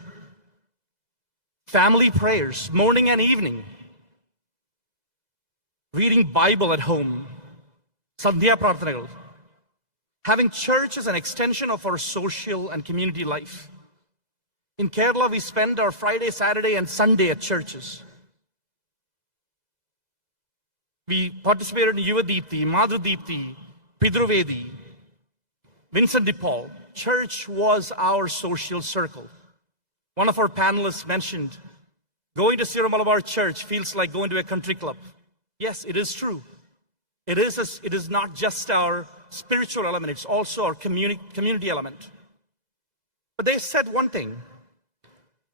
family prayers, morning and evening, reading Bible at home, Sandhya Prarthanagal, having church as an extension of our social and community life. In Kerala, we spend our Friday, Saturday, and Sunday at churches. We participated in Yuvadipti, Madhudipti, Pidruvedi, Vincent de Paul. Church was our social circle. One of our panelists mentioned, going to Syro-Malabar Church feels like going to a country club. Yes, it is true. It is not just our spiritual element, it's also our community element. But they said one thing.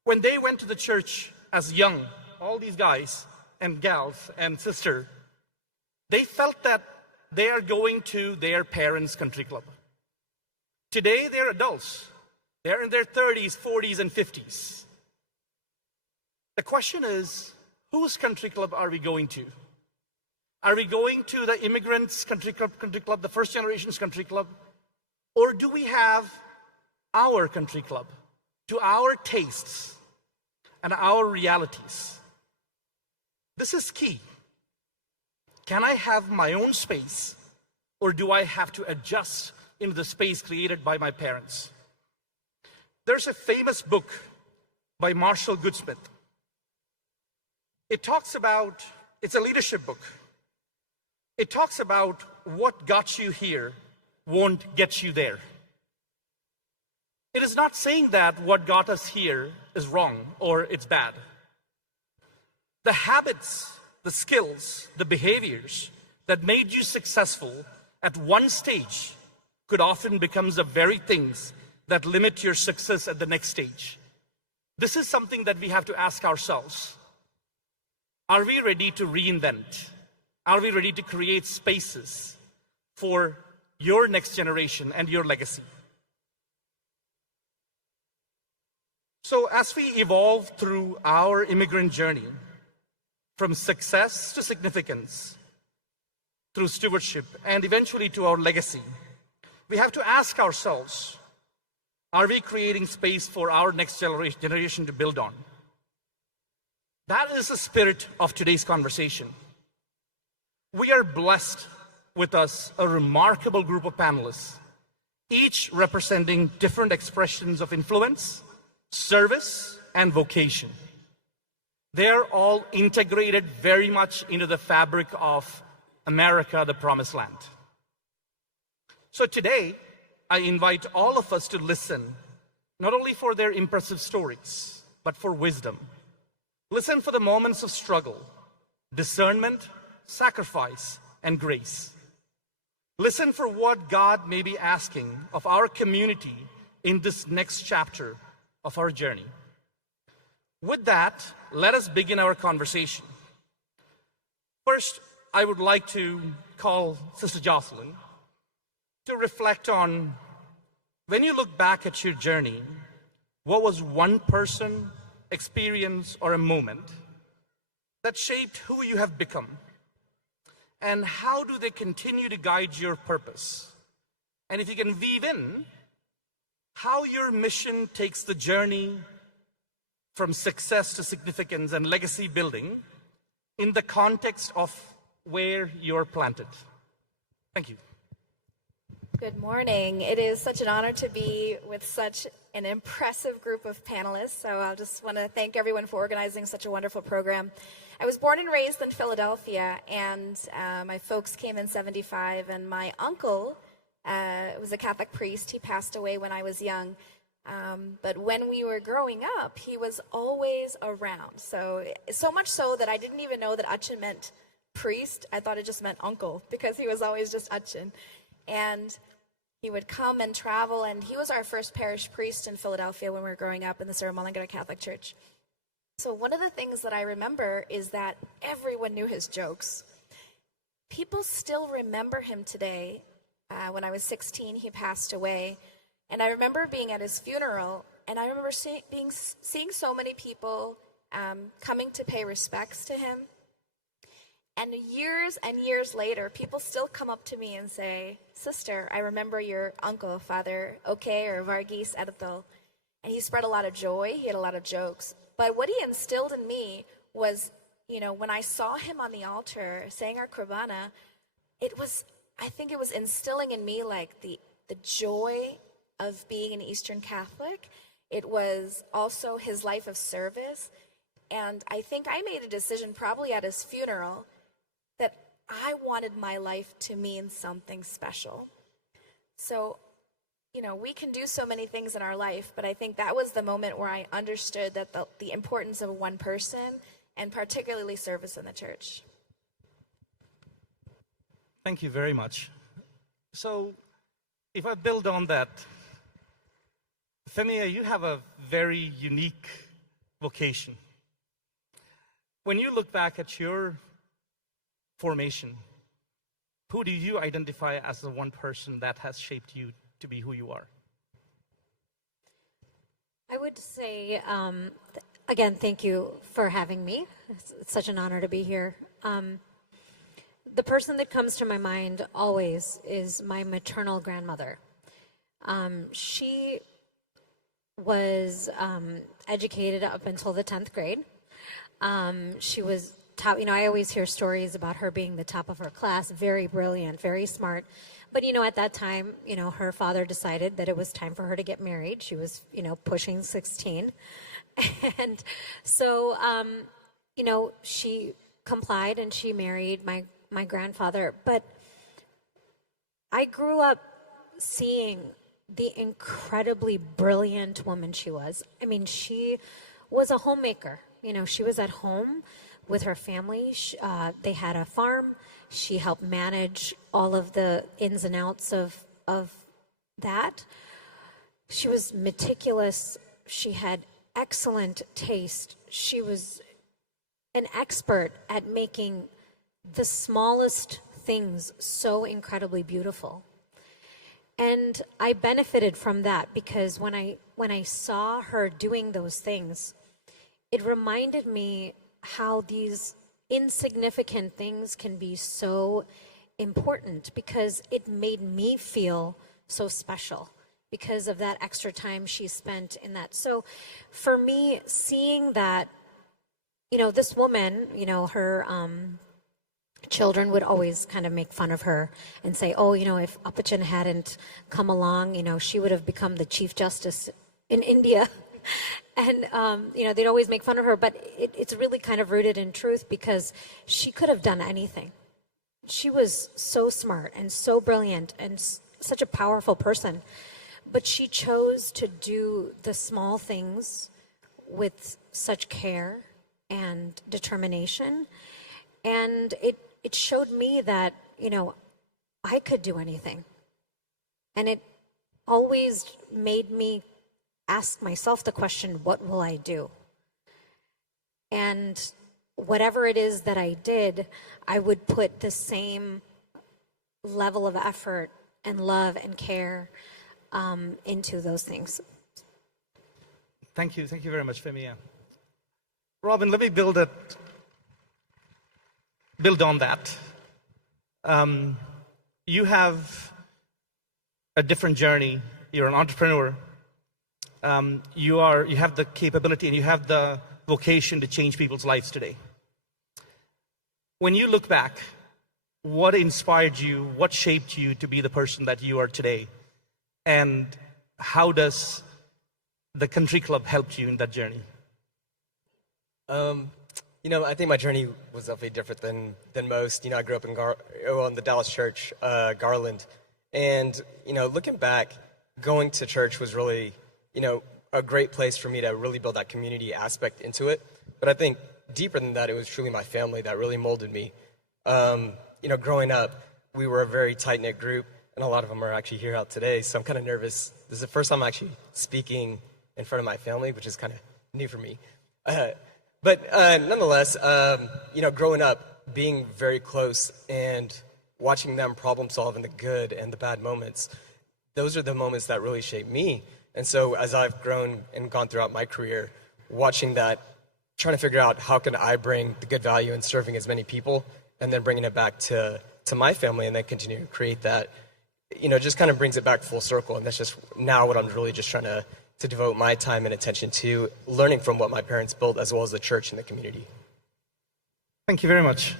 When they went to the church as young, all these guys and gals and sisters, they felt that they are going to their parents' country club. Today, they're adults. They're in their 30s, 40s, and 50s. The question is, whose country club are we going to? Are we going to the Immigrants' country club, the first generation's country club? Or do we have our country club, to our tastes and our realities? This is key. Can I have my own space, or do I have to adjust into the space created by my parents? There's a famous book by Marshall Goodsmith. It's a leadership book. It talks about what got you here won't get you there. It is not saying that what got us here is wrong or it's bad. The habits, the skills, the behaviors that made you successful at one stage could often become the very things that limit your success at the next stage. This is something that we have to ask ourselves. Are we ready to reinvent? Are we ready to create spaces for your next generation and your legacy? So as we evolve through our immigrant journey, from success to significance, through stewardship, and eventually to our legacy, we have to ask ourselves, are we creating space for our next generation to build on? That is the spirit of today's conversation. We are blessed with us a remarkable group of panelists, each representing different expressions of influence, service, and vocation. They're all integrated very much into the fabric of America, the Promised Land. So today, I invite all of us to listen, not only for their impressive stories, but for wisdom. Listen for the moments of struggle, discernment, sacrifice, and grace. Listen for what God may be asking of our community in this next chapter of our journey. With that, let us begin our conversation. First, I would like to call Sister Jocelyn to reflect on, when you look back at your journey, what was one person, experience, or a moment that shaped who you have become? And how do they continue to guide your purpose? And if you can weave in how your mission takes the journey from success to significance and legacy building in the context of where you're planted. Thank you. Good morning. It is such an honor to be with such an impressive group of panelists. So I just want to thank everyone for organizing such a wonderful program. I was born and raised in Philadelphia, and my folks came in '75, and my uncle was a Catholic priest. He passed away when I was young. But when we were growing up, he was always around. So much so that I didn't even know that Achin meant priest. I thought it just meant uncle, because he was always just Achin. And he would come and travel, and he was our first parish priest in Philadelphia when we were growing up in the Syro-Malabar Catholic Church. So one of the things that I remember is that everyone knew his jokes. People still remember him today. When I was 16, he passed away. And I remember being at his funeral, and I remember seeing so many people coming to pay respects to him. And years later, people still come up to me and say, "Sister, I remember your uncle, Father Oke or Varghese Edithel." And he spread a lot of joy. He had a lot of jokes. But what he instilled in me was, when I saw him on the altar saying our Qurbana, I think it was instilling in me like the joy of being an Eastern Catholic. It was also his life of service. And I think I made a decision probably at his funeral that I wanted my life to mean something special. So, we can do so many things in our life, but I think that was the moment where I understood that the importance of one person, and particularly service in the church. Thank you very much. So, if I build on that, Femia, you have a very unique vocation. When you look back at your formation, who do you identify as the one person that has shaped you to be who you are? I would say, again, thank you for having me. It's such an honor to be here. The person that comes to my mind always is my maternal grandmother. She was educated up until the 10th grade. She was top, I always hear stories about her being the top of her class, very brilliant, very smart. But, at that time, her father decided that it was time for her to get married. She was, pushing 16. And so, she complied and she married my grandfather. But I grew up seeing the incredibly brilliant woman she was. I mean, she was a homemaker. She was at home with her family. They had a farm. She helped manage all of the ins and outs of that. She was meticulous. She had excellent taste. She was an expert at making the smallest things so incredibly beautiful. And I benefited from that because when I saw her doing those things, it reminded me how these insignificant things can be so important, because it made me feel so special because of that extra time she spent in that. So for me, seeing that, this woman, her children would always kind of make fun of her and say, oh, if Appachan hadn't come along, she would have become the Chief Justice in India. And, they'd always make fun of her, but it's really kind of rooted in truth, because she could have done anything. She was so smart and so brilliant and such a powerful person, but she chose to do the small things with such care and determination. And it showed me that, I could do anything. And it always made me ask myself the question, what will I do? And whatever it is that I did, I would put the same level of effort and love and care into those things. Thank you very much, Femia. Robin, let me build on that. You have a different journey. You're an entrepreneur. You have the capability and you have the vocation to change people's lives today. When you look back, what inspired you, what shaped you to be the person that you are today? And how does the country club help you in that journey? I think my journey was definitely different than most. I grew up in the Dallas church, Garland. And, looking back, going to church was really, a great place for me to really build that community aspect into it. But I think deeper than that, it was truly my family that really molded me. Growing up, we were a very tight-knit group, and a lot of them are actually here out today, so I'm kind of nervous. This is the first time I'm actually speaking in front of my family, which is kind of new for me. But nonetheless, growing up, being very close and watching them problem solve in the good and the bad moments, those are the moments that really shape me. And so as I've grown and gone throughout my career, watching that, trying to figure out how can I bring the good value in serving as many people, and then bringing it back to my family, and then continue to create that, just kind of brings it back full circle. And that's just now what I'm really just trying to devote my time and attention to, learning from what my parents built, as well as the church and the community. Thank you very much.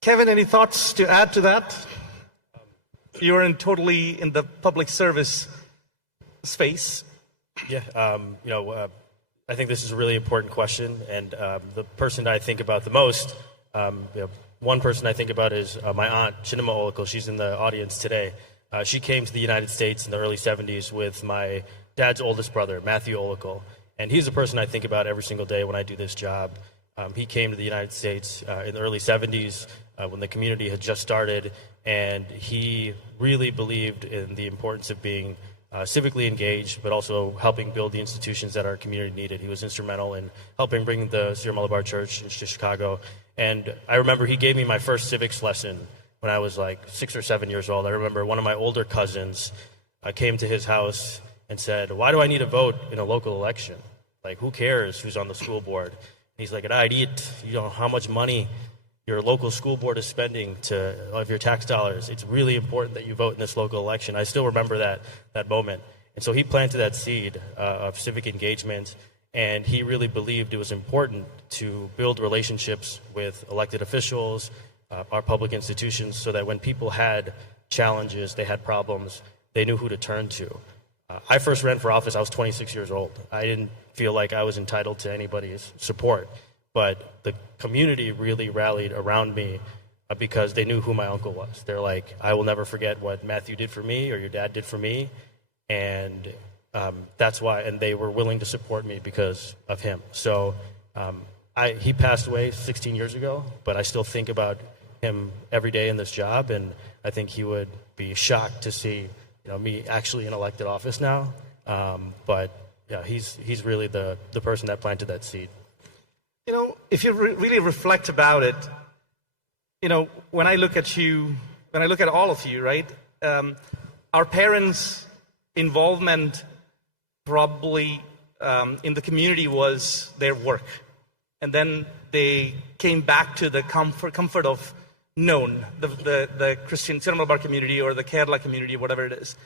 Kevin, any thoughts to add to that? You're totally in the public service space. Yeah, I think this is a really important question, and the person I think about the most, one person I think about is my aunt, Chinema Oloko. She's in the audience today. She came to the United States in the early 70s with my dad's oldest brother, Matthew Oloko, and he's a person I think about every single day when I do this job. He came to the United States in the early 70s when the community had just started, and he really believed in the importance of being civically engaged, but also helping build the institutions that our community needed. He was instrumental in helping bring the Syro-Malabar Church to Chicago. And I remember he gave me my first civics lesson when I was like 6 or 7 years old. I remember one of my older cousins came to his house and said, "Why do I need to vote in a local election? Like, who cares who's on the school board?" And he's like, how much money your local school board is spending of your tax dollars. It's really important that you vote in this local election. I still remember that moment. And so he planted that seed of civic engagement, and he really believed it was important to build relationships with elected officials, our public institutions, so that when people had challenges, they had problems, they knew who to turn to. I first ran for office, I was 26 years old. I didn't feel like I was entitled to anybody's support, but the community really rallied around me because they knew who my uncle was. They're like, I will never forget what Matthew did for me or your dad did for me, and that's why, and they were willing to support me because of him. So he passed away 16 years ago, but I still think about him every day in this job, and I think he would be shocked to see me actually in elected office now. But yeah, he's really the person that planted that seed. If you really reflect about it, when I look at you, when I look at all of you, right, our parents' involvement probably in the community was their work. And then they came back to the comfort of known, the Christian Syro-Malabar community or the Kerala community, whatever it is.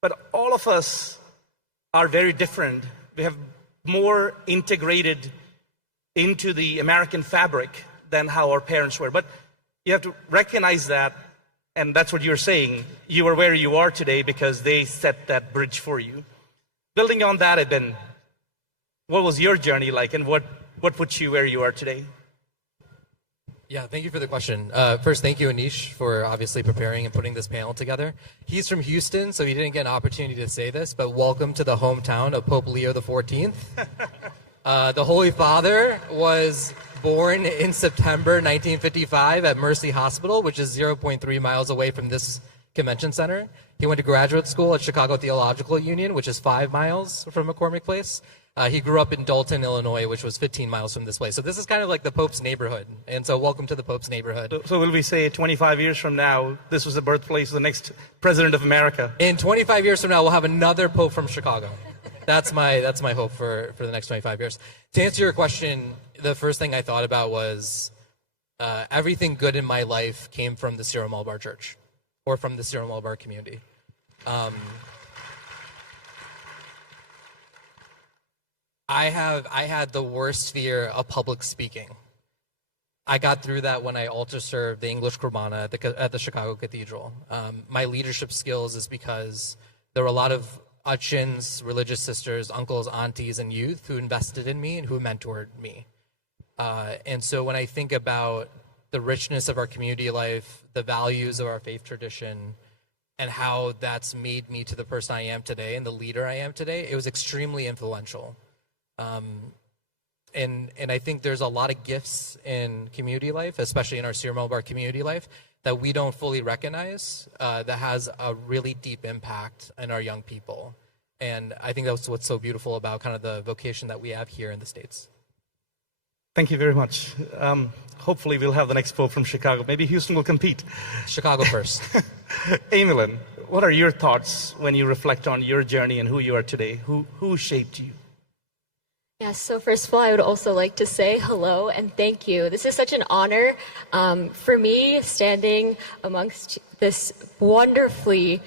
But all of us are very different. We have more integrated into the American fabric than how our parents were. But you have to recognize that, and that's what you're saying. You are where you are today because they set that bridge for you. Building on that, then, what was your journey like, and what put you where you are today? Yeah, thank you for the question. First, thank you, Anish, for obviously preparing and putting this panel together. He's from Houston, so he didn't get an opportunity to say this, but welcome to the hometown of Pope Leo XIV. The Holy Father was born in September 1955 at Mercy Hospital, which is 0.3 miles away from this convention center. He went to graduate school at Chicago Theological Union, which is 5 miles from McCormick Place. He grew up in Dalton, Illinois, which was 15 miles from this place. So this is kind of like the Pope's neighborhood. And so welcome to the Pope's neighborhood. So will we say 25 years from now, this was the birthplace of the next president of America? In 25 years from now, we'll have another Pope from Chicago. That's my hope for the next 25 years. To answer your question, the first thing I thought about was Everything good in my life came from the Syro-Malabar Church or from the Syro-Malabar community. I had the worst fear of public speaking. I got through that when I altar served the English Qurbana at the Chicago Cathedral. My leadership skills is because there were a lot of Achins, religious sisters, uncles, aunties, and youth who invested in me and who mentored me. And so when I think about the richness of our community life, the values of our faith tradition, and how that's made me to the person I am today and the leader I am today, it was extremely influential. And I think there's a lot of gifts in community life, especially in our Syro-Malabar community life, that we don't fully recognize, that has a really deep impact on our young people. And I think that's what's so beautiful about kind of the vocation that we have here in the States. Thank you very much. Hopefully we'll have the next Pope from Chicago. Maybe Houston will compete. Chicago first. Emilyn, what are your thoughts when you reflect on your journey and who you are today? Who shaped you? Yes, so first of all, I would also like to say hello and thank you. This is such an honor for me, standing amongst this wonderfully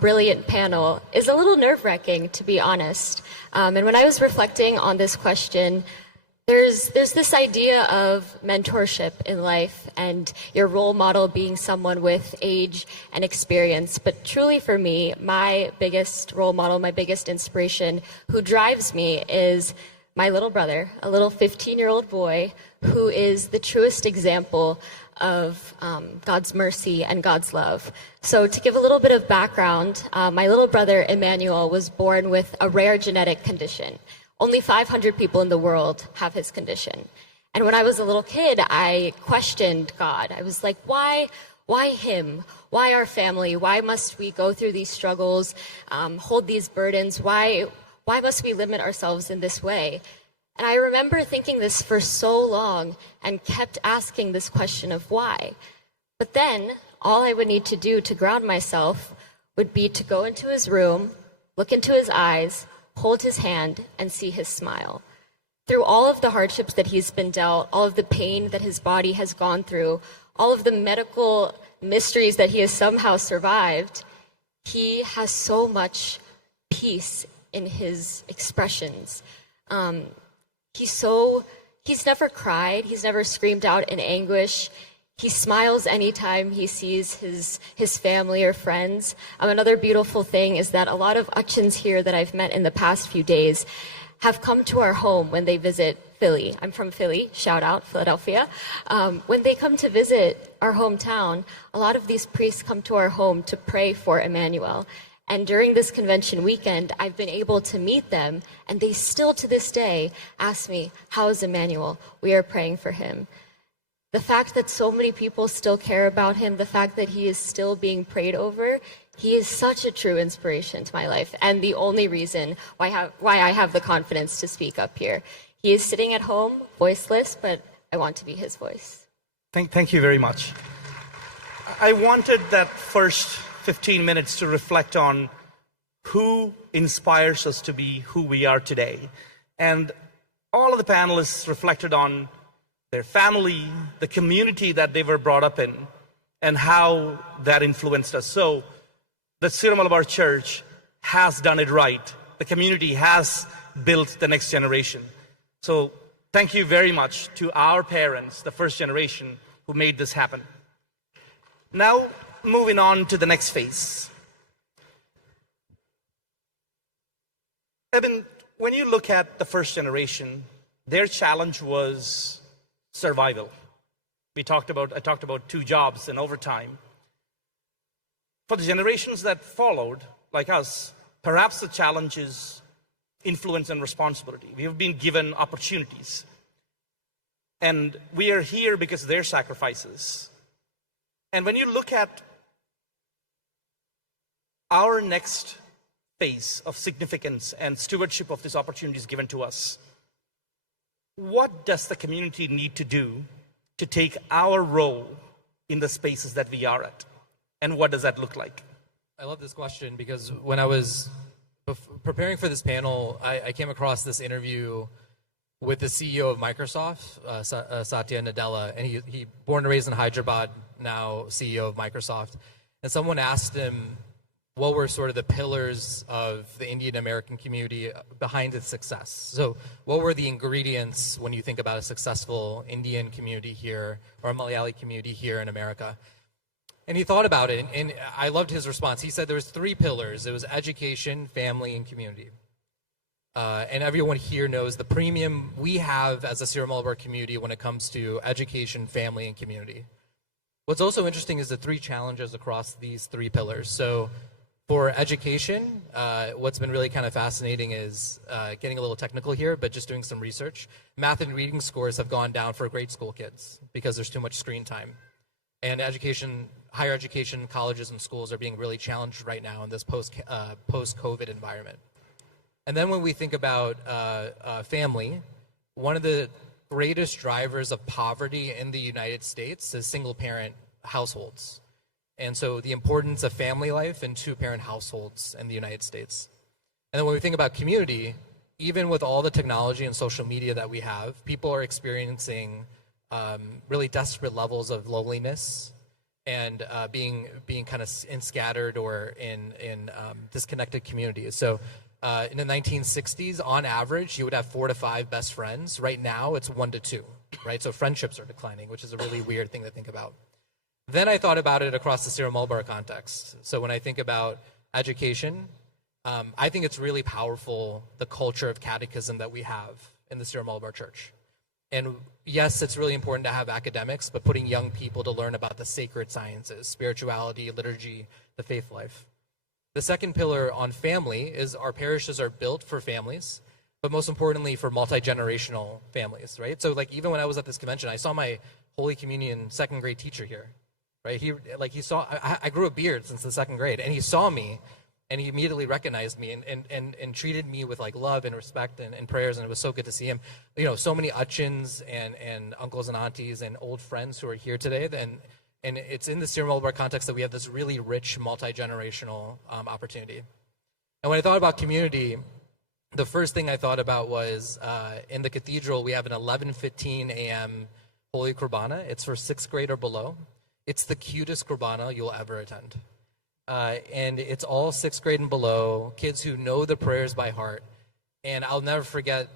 brilliant panel is a little nerve-wracking, to be honest. And when I was reflecting on this question, there's this idea of mentorship in life and your role model being someone with age and experience. But truly for me, my biggest role model, my biggest inspiration, who drives me is my little brother, a little 15-year-old boy who is the truest example of God's mercy and God's love. So to give a little bit of background, my little brother Emmanuel was born with a rare genetic condition. Only 500 people in the world have his condition. And when I was a little kid, I questioned God. I was like, why him? Why our family? Why must we go through these struggles, hold these burdens? Why must we limit ourselves in this way? And I remember thinking this for so long and kept asking this question of why. But then all I would need to do to ground myself would be to go into his room, look into his eyes, hold his hand, and see his smile. Through all of the hardships that he's been dealt, all of the pain that his body has gone through, all of the medical mysteries that he has somehow survived, he has so much peace in his expressions. He's never cried, he's never screamed out in anguish. He smiles anytime he sees his family or friends. Another beautiful thing is that a lot of Achins here that I've met in the past few days have come to our home when they visit Philly. I'm from Philly, shout out, Philadelphia. When they come to visit our hometown, a lot of these priests come to our home to pray for Emmanuel. And during this convention weekend, I've been able to meet them, and they still to this day ask me, how is Emmanuel? We are praying for him. The fact that so many people still care about him, the fact that he is still being prayed over, he is such a true inspiration to my life, and the only reason why I have the confidence to speak up here. He is sitting at home, voiceless, but I want to be his voice. Thank you very much. I wanted that first 15 minutes to reflect on who inspires us to be who we are today. And all of the panelists reflected on their family, the community that they were brought up in, and how that influenced us. So the Syro-Malabar Church has done it right. The community has built the next generation. So thank you very much to our parents, the first generation, who made this happen. Now, moving on to the next phase. Eben, when you look at the first generation, their challenge was survival. I talked about 2 jobs and overtime. For the generations that followed, like us, perhaps the challenge is influence and responsibility. We have been given opportunities. And we are here because of their sacrifices. And when you look at our next phase of significance and stewardship of these opportunities given to us, what does the community need to do to take our role in the spaces that we are at? And what does that look like? I love this question because when I was preparing for this panel, I came across this interview with the CEO of Microsoft, Satya Nadella, and he born and raised in Hyderabad, now CEO of Microsoft. And someone asked him what were sort of the pillars of the Indian American community behind its success. So what were the ingredients when you think about a successful Indian community here or a Malayali community here in America? And he thought about it, and I loved his response. He said there was 3 pillars. It was education, family, and community. And everyone here knows the premium we have as a Syro-Malabar community when it comes to education, family, and community. What's also interesting is the 3 challenges across these 3 pillars. So for education, what's been really kind of fascinating is getting a little technical here, but just doing some research. Math and reading scores have gone down for grade school kids because there's too much screen time. And education, higher education, colleges and schools are being really challenged right now in this post-COVID environment. And then when we think about family, one of the greatest drivers of poverty in the United States is single-parent households. And so the importance of family life in 2-parent households in the United States. And then when we think about community, even with all the technology and social media that we have, people are experiencing really desperate levels of loneliness and being kind of scattered or in disconnected communities. So in the 1960s, on average, you would have 4 to 5 best friends. Right now, it's 1 to 2, right? So friendships are declining, which is a really weird thing to think about. Then I thought about it across the Syro-Malabar context. So when I think about education, I think it's really powerful, the culture of catechism that we have in the Syro-Malabar Church. And yes, it's really important to have academics, but putting young people to learn about the sacred sciences, spirituality, liturgy, the faith life. The second pillar on family is our parishes are built for families, but most importantly for multi-generational families, right? So like even when I was at this convention, I saw my Holy Communion 2nd grade teacher here, right? He saw, I grew a beard since the 2nd grade, and he saw me, and he immediately recognized me and treated me with like love and respect and prayers, and it was so good to see him. You know, so many uchins and uncles and aunties and old friends who are here today, and it's in the Syro-Malabar context that we have this really rich multi-generational opportunity. And when I thought about community, the first thing I thought about was in the cathedral, we have an 11:15 a.m. Holy Qurbana. It's for 6th grade or below. It's the cutest Qurbana you'll ever attend. And it's all 6th grade and below, kids who know the prayers by heart. And I'll never forget,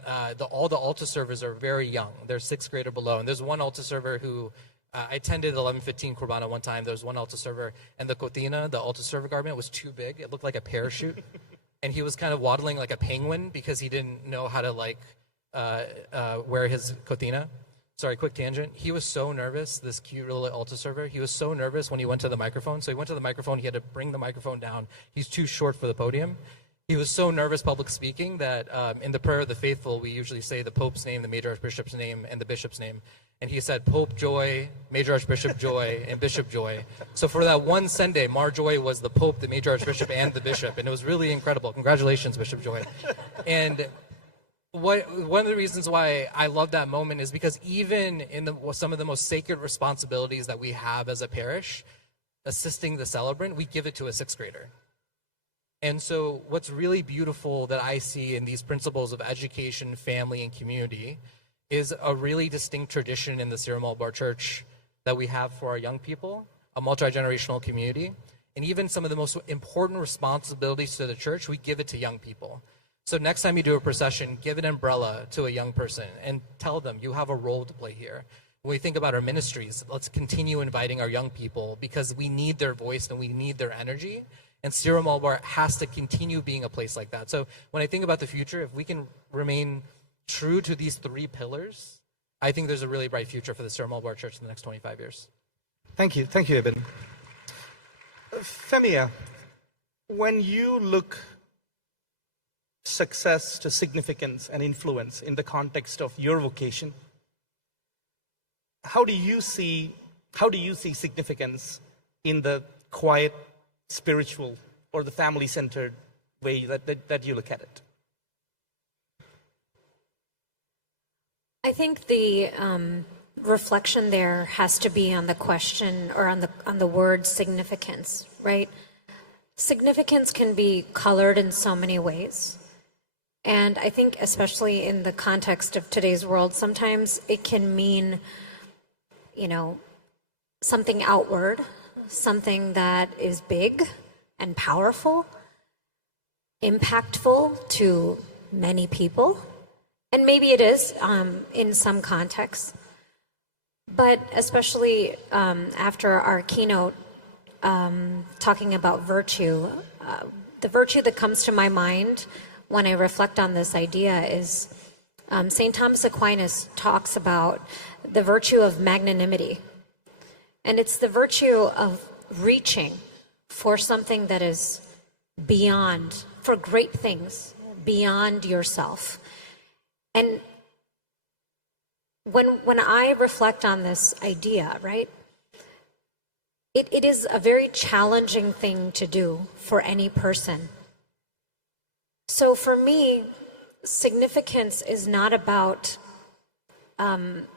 all the altar servers are very young. They're 6th grade or below. And there's one altar server who, I attended 11:15 Qurbana one time. There was one altar server, and the kotina, the altar server garment, was too big. It looked like a parachute. And he was kind of waddling like a penguin because he didn't know how to wear his kotina. Sorry, quick tangent. He was so nervous, this cute little altar server. He was so nervous when he went to the microphone. So he went to the microphone. He had to bring the microphone down. He's too short for the podium. He was so nervous public speaking that in the prayer of the faithful, we usually say the Pope's name, the Major Archbishop's name, and the Bishop's name. And he said Pope Joy, Major Archbishop Joy, and Bishop Joy. So for that one Sunday, Mar Joy was the Pope, the Major Archbishop, and the Bishop. And it was really incredible. Congratulations, Bishop Joy. And one of the reasons why I love that moment is because even in some of the most sacred responsibilities that we have as a parish, assisting the celebrant, we give it to a 6th grader. And so what's really beautiful that I see in these principles of education, family, and community is a really distinct tradition in the Syro-Malabar Church that we have for our young people, a multi-generational community, and even some of the most important responsibilities to the church, we give it to young people. So next time you do a procession, give an umbrella to a young person and tell them you have a role to play here. When we think about our ministries, let's continue inviting our young people because we need their voice and we need their energy. And Syro-Malabar has to continue being a place like that. So when I think about the future, if we can remain true to these 3 pillars, I think there's a really bright future for the Syro-Malabar Church in the next 25 years. Thank you, Eben. Femia, when you look success to significance and influence in the context of your vocation, how do you see significance in the quiet, spiritual, or the family-centered way that you look at it? I think the reflection there has to be on the question or on the word significance, right? Significance can be colored in so many ways. And I think especially in the context of today's world, sometimes it can mean, something outward, something that is big and powerful, impactful to many people. And maybe it is in some contexts. But especially after our keynote talking about virtue, the virtue that comes to my mind when I reflect on this idea is St. Thomas Aquinas talks about the virtue of magnanimity. And it's the virtue of reaching for something that is beyond, for great things, beyond yourself. And when I reflect on this idea, right, it is a very challenging thing to do for any person. So for me, significance is not about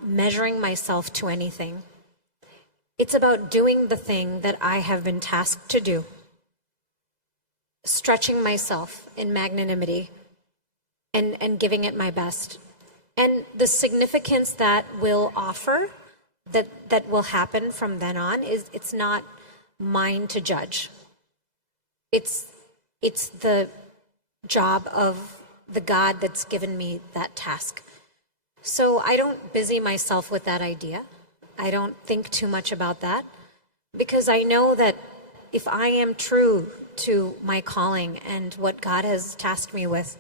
measuring myself to anything. It's about doing the thing that I have been tasked to do, stretching myself in magnanimity and giving it my best. And the significance that will offer, that will happen from then on, is it's not mine to judge. It's the job of the God that's given me that task. So I don't busy myself with that idea. I don't think too much about that, because I know that if I am true to my calling and what God has tasked me with,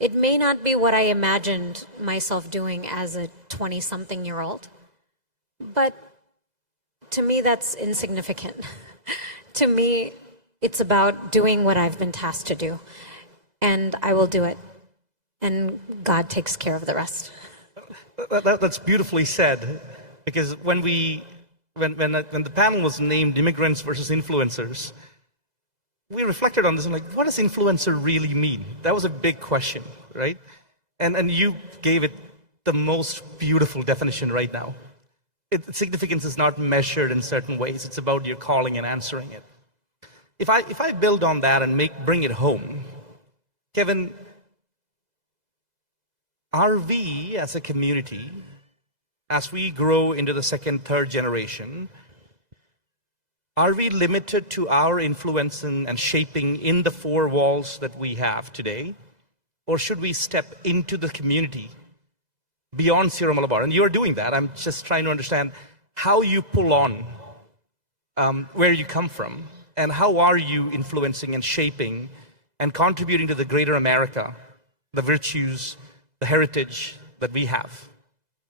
it may not be what I imagined myself doing as a 20-something-year-old, but to me that's insignificant. To me, it's about doing what I've been tasked to do, and I will do it, and God takes care of the rest. That's beautifully said, because when the panel was named Immigrants versus Influencers, we reflected on this and what does influencer really mean? That was a big question, right? And you gave it the most beautiful definition right now. Significance is not measured in certain ways. It's about your calling and answering it. If I build on that and bring it home, Kevin, are we as a community, as we grow into the second, third generation, are we limited to our influence and shaping in the four walls that we have today? Or should we step into the community beyond Syro-Malabar? And you're doing that. I'm just trying to understand how you pull on where you come from, and how are you influencing and shaping and contributing to the greater America, the virtues, the heritage that we have?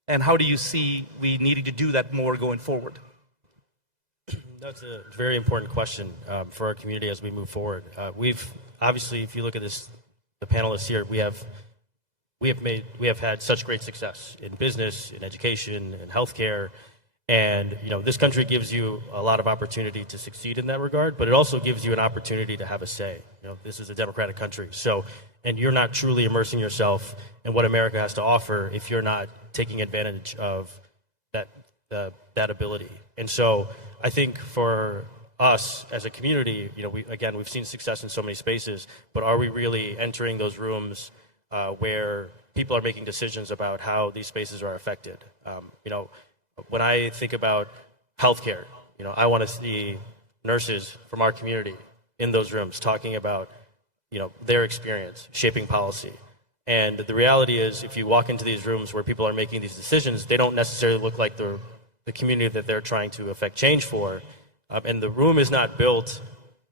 And how do you see we needing to do that more going forward? That's a very important question for our community as we move forward. We've obviously, if you look at this, the panelists here, we have had such great success in business, in education, in healthcare, and this country gives you a lot of opportunity to succeed in that regard, but it also gives you an opportunity to have a say. This is a democratic country, and you're not truly immersing yourself in what America has to offer if you're not taking advantage of that ability. And so I think for us as a community, we've seen success in so many spaces, but are we really entering those rooms where people are making decisions about how these spaces are affected? When I think about healthcare, I want to see nurses from our community in those rooms talking about, their experience shaping policy. And the reality is, if you walk into these rooms where people are making these decisions, they don't necessarily look like the community that they're trying to affect change for. And the room is not built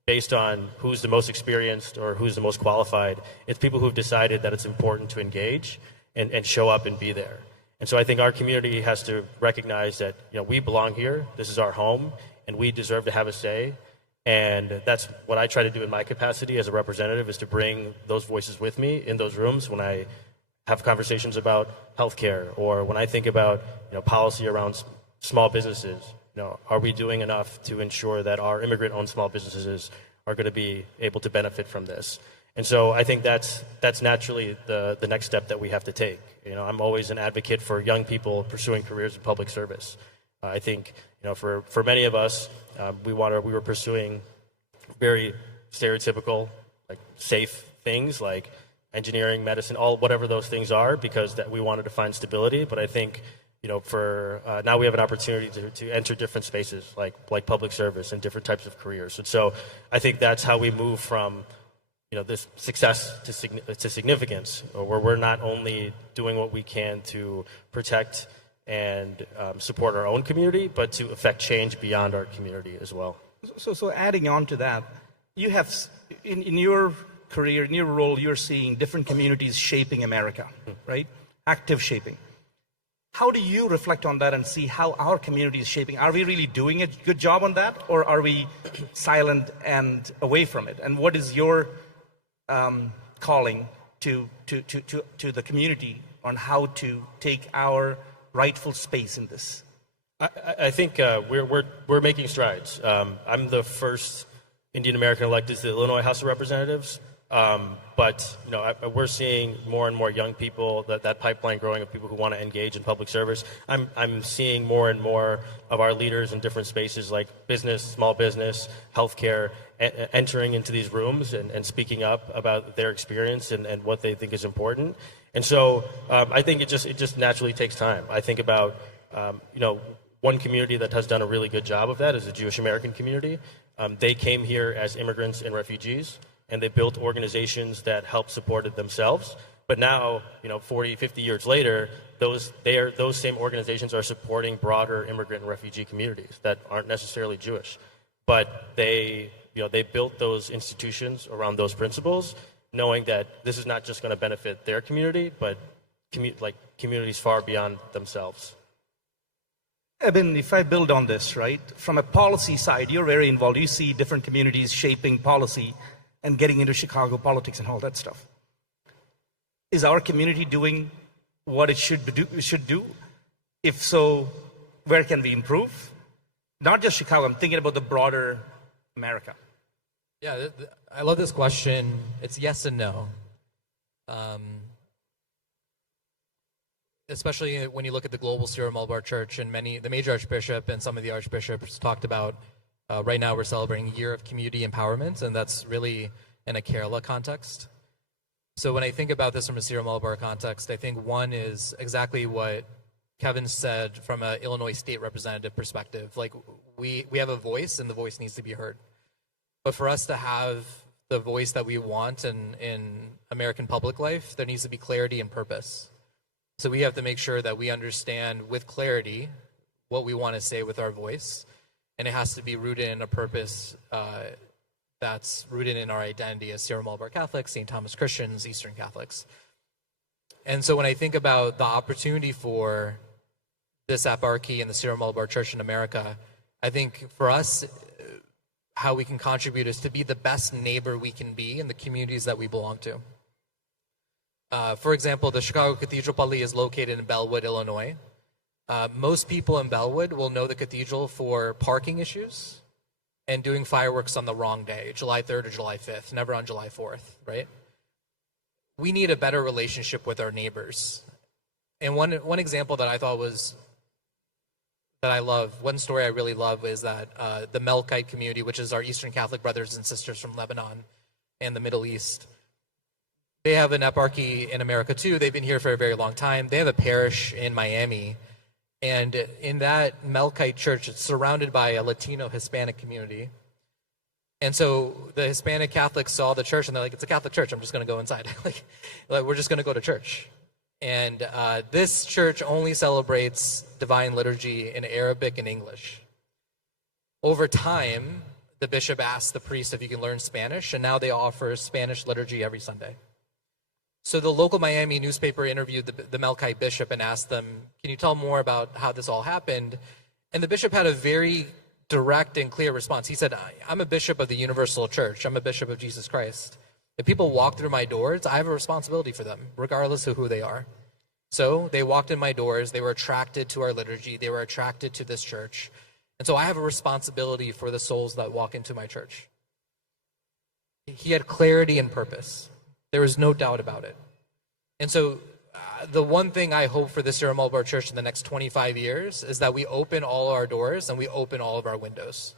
based on who's the most experienced or who's the most qualified. It's people who've decided that it's important to engage and show up and be there. And so I think our community has to recognize that we belong here, this is our home, and we deserve to have a say. And that's what I try to do in my capacity as a representative, is to bring those voices with me in those rooms when I have conversations about healthcare, or when I think about policy around small businesses. Are we doing enough to ensure that our immigrant-owned small businesses are going to be able to benefit from this? And so I think that's naturally the next step that we have to take. I'm always an advocate for young people pursuing careers in public service. I think for many of us, we were pursuing very stereotypical, safe things like engineering, medicine, whatever those things are, because that we wanted to find stability. But I think, for now we have an opportunity to enter different spaces like public service and different types of careers. And so I think that's how we move from this success to significance, where we're not only doing what we can to protect and support our own community, but to affect change beyond our community as well. So adding on to that, you have, in your career, in your role, you're seeing different communities shaping America, right? Active shaping. How do you reflect on that and see how our community is shaping? Are we really doing a good job on that, or are we silent and away from it? And what is your calling to the community on how to take our rightful space in this? I think we're making strides. I'm the first Indian American elected to the Illinois House of Representatives, but we're seeing more and more young people, that pipeline growing of people who want to engage in public service. I'm seeing more and more of our leaders in different spaces like business, small business, healthcare, entering into these rooms and speaking up about their experience and what they think is important. And so I think it just naturally takes time. I think about one community that has done a really good job of that is the Jewish American community. They came here as immigrants and refugees, and they built organizations that helped support themselves. But now, 40, 50 years later, those same organizations are supporting broader immigrant and refugee communities that aren't necessarily Jewish. But they built those institutions around those principles, knowing that this is not just going to benefit their community, but communities far beyond themselves. Eben, if I build on this, right, from a policy side, you're very involved. You see different communities shaping policy and getting into Chicago politics and all that stuff. Is our community doing what it should do? If so, where can we improve? Not just Chicago, I'm thinking about the broader America. Yeah, I love this question. It's yes and no. Especially when you look at the global Syro-Malabar Church, and the major archbishop and some of the archbishops talked about, right now we're celebrating a year of community empowerment, and that's really in a Kerala context. So when I think about this from a Syro-Malabar context, I think one is exactly what Kevin said from an Illinois state representative perspective. Like, we have a voice, and the voice needs to be heard. But for us to have the voice that we want in American public life, there needs to be clarity and purpose. So we have to make sure that we understand with clarity what we want to say with our voice, and it has to be rooted in a purpose that's rooted in our identity as Syro-Malabar Catholics, St. Thomas Christians, Eastern Catholics. And so when I think about the opportunity for this eparchy and the Syro-Malabar Church in America, I think for us, how we can contribute is to be the best neighbor we can be in the communities that we belong to. For example, the Chicago Cathedral Pali is located in Bellwood, Illinois. Most people in Bellwood will know the cathedral for parking issues and doing fireworks on the wrong day, July 3rd or July 5th, never on July 4th, right? We need a better relationship with our neighbors. And one example that I thought that I love, one story I really love is that the Melkite community, which is our Eastern Catholic brothers and sisters from Lebanon and the Middle East, they have an eparchy in America too. They've been here for a very long time. They have a parish in Miami. And in that Melkite church, it's surrounded by a Latino Hispanic community. And so the Hispanic Catholics saw the church and they're like, it's a Catholic church, I'm just going to go inside. like we're just going to go to church. And this church only celebrates Divine Liturgy in Arabic and English. Over time, the bishop asked the priest if he can learn Spanish, and now they offer Spanish liturgy every Sunday. So the local Miami newspaper interviewed the Melkite bishop and asked them, can you tell more about how this all happened? And the bishop had a very direct and clear response. He said, I'm a bishop of the Universal Church. I'm a bishop of Jesus Christ. If people walk through my doors, I have a responsibility for them, regardless of who they are. So they walked in my doors. They were attracted to our liturgy. They were attracted to this church. And so I have a responsibility for the souls that walk into my church. He had clarity and purpose. There was no doubt about it. And so the one thing I hope for the Syro-Malabar Church in the next 25 years is that we open all our doors and we open all of our windows.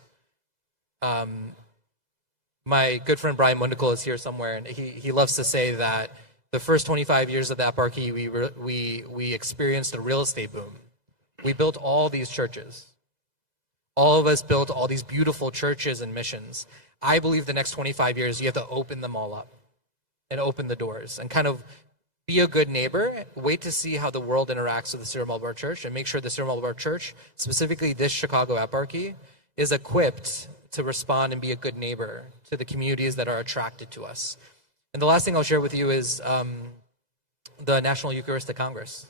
My good friend Brian Mundical is here somewhere, and he loves to say that the first 25 years of the eparchy, we experienced a real estate boom. We built all these churches. All of us built all these beautiful churches and missions. I believe the next 25 years, you have to open them all up and open the doors and kind of be a good neighbor. Wait to see how the world interacts with the Syro-Malabar Church, and make sure the Syro-Malabar Church, specifically this Chicago eparchy, is equipped to respond and be a good neighbor to the communities that are attracted to us. And the last thing I'll share with you is the National Eucharistic Congress.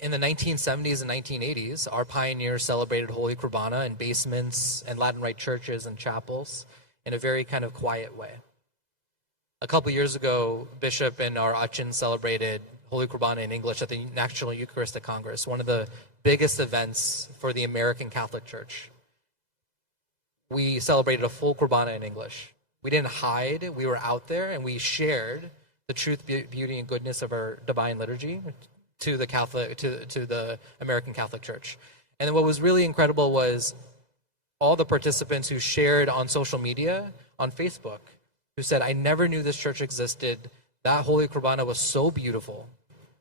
In the 1970s and 1980s, our pioneers celebrated Holy Qurbana in basements and Latin Rite churches and chapels in a very kind of quiet way. A couple years ago, Bishop and our Achin celebrated Holy Qurbana in English at the National Eucharistic Congress, one of the biggest events for the American Catholic Church. We celebrated a full Qurbana in English. We didn't hide, we were out there, and we shared the truth, beauty, and goodness of our divine liturgy to the the American Catholic Church. And then what was really incredible was all the participants who shared on social media, on Facebook, who said, I never knew this church existed. That Holy Qurbana was so beautiful.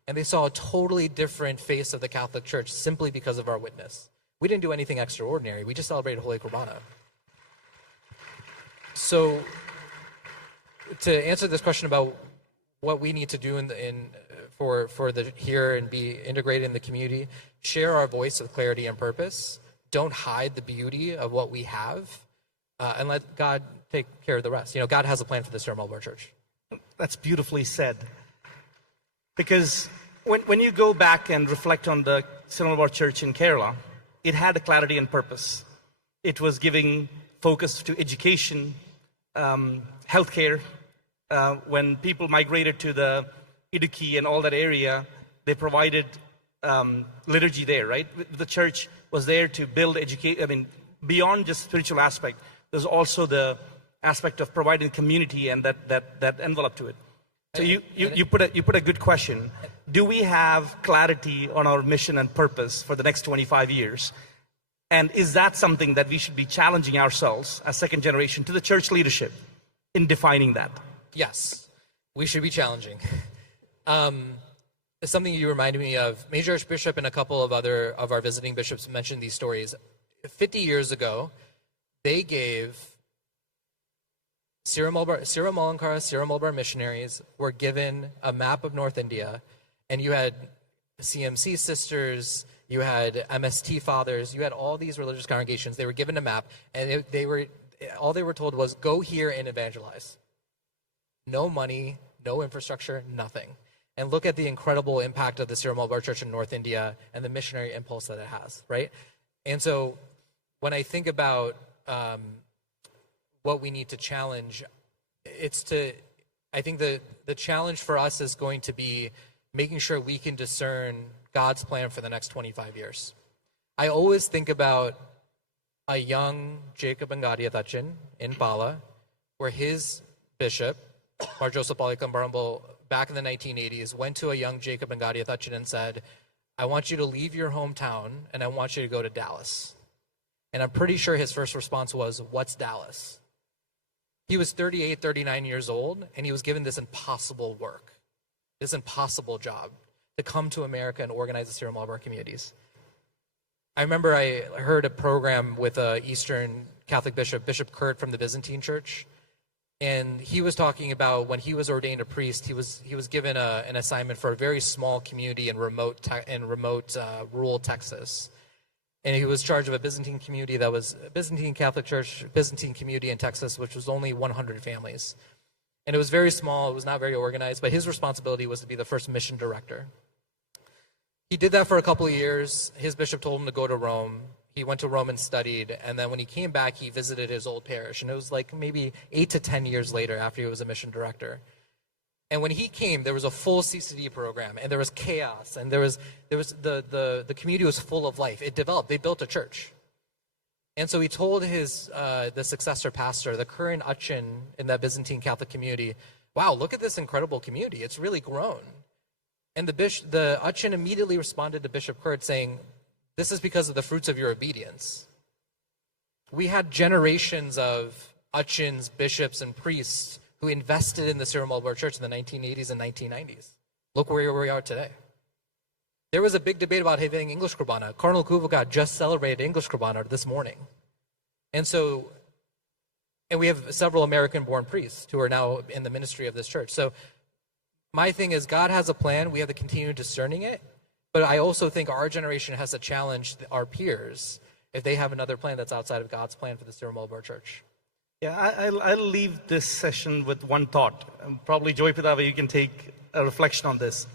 And they saw a totally different face of the Catholic Church simply because of our witness. We didn't do anything extraordinary. We just celebrated Holy Qurbana. So to answer this question about what we need to do for the here and be integrated in the community, share our voice with clarity and purpose. Don't hide the beauty of what we have, and let God take care of the rest. You know, God has a plan for the Syro-Malabar Church. That's beautifully said. Because when you go back and reflect on the Syro-Malabar Church in Kerala, it had a clarity and purpose. It was giving focus to education, healthcare. When people migrated to the Idukki and all that area, they provided liturgy there, right? The church was there to build beyond just spiritual aspect, there's also the aspect of providing community and that envelope to it. So you put a good question. Do we have clarity on our mission and purpose for the next 25 years? And is that something that we should be challenging ourselves as second generation to the church leadership in defining that? Yes, we should be challenging. Something you reminded me of, Major Archbishop and a couple of other of our visiting bishops mentioned these stories. 50 years ago, they gave Syro-Malabar missionaries were given a map of North India, and you had CMC sisters, you had MST fathers, you had all these religious congregations. They were given a map, and all they were told was, go here and evangelize. No money, no infrastructure, nothing. And look at the incredible impact of the Syro-Malabar Church in North India and the missionary impulse that it has, right? And so when I think about what we need to challenge, I think the challenge for us is going to be making sure we can discern God's plan for the next 25 years. I always think about a young Jacob Angadiya Thachin in Pala, where his bishop, Mar Joseph Balikam, back in the 1980s, went to a young Jacob Angadiya Thachin and said, I want you to leave your hometown and I want you to go to Dallas. And I'm pretty sure his first response was, what's Dallas? He was 38, 39 years old, and he was given this impossible work, this impossible job to come to America and organize the Syro-Malabar communities. I remember I heard a program with an Eastern Catholic bishop, Bishop Kurt from the Byzantine Church, and he was talking about when he was ordained a priest, he was given an assignment for a very small community in remote rural Texas. And he was in charge of a Byzantine community that was a Byzantine Catholic Church, Byzantine community in Texas, which was only 100 families. And it was very small, it was not very organized, but his responsibility was to be the first mission director. He did that for a couple of years. His bishop told him to go to Rome. He went to Rome and studied, and then when he came back, he visited his old parish. And it was like maybe 8 to 10 years later after he was a mission director. And when he came, there was a full CCD program, and there was chaos, and there was the community was full of life. It developed. They built a church. And so he told the successor pastor, the current Achin in that Byzantine Catholic community, wow, look at this incredible community. It's really grown. And the Achin immediately responded to Bishop Kurt saying, this is because of the fruits of your obedience. We had generations of Achins, bishops, and priests who invested in the Syro-Malabar Church in the 1980s and 1990s. Look where we are today. There was a big debate about having English Qurbana. Cardinal Kuvagat just celebrated English Qurbana this morning. And we have several American-born priests who are now in the ministry of this church. So my thing is, God has a plan. We have to continue discerning it. But I also think our generation has to challenge our peers if they have another plan that's outside of God's plan for the Syro-Malabar Church. Yeah, I'll leave this session with one thought. Probably Joy Pidava, you can take a reflection on this.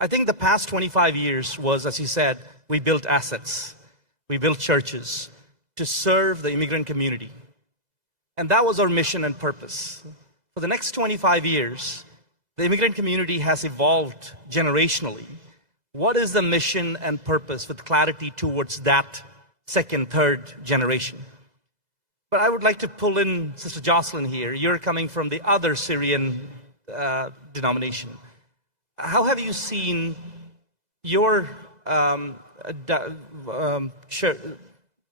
I think the past 25 years was, as you said, we built assets. We built churches to serve the immigrant community. And that was our mission and purpose. For the next 25 years, the immigrant community has evolved generationally. What is the mission and purpose with clarity towards that second, third generation? But I would like to pull in Sister Jocelyn here. You're coming from the other Syrian denomination. How have you seen your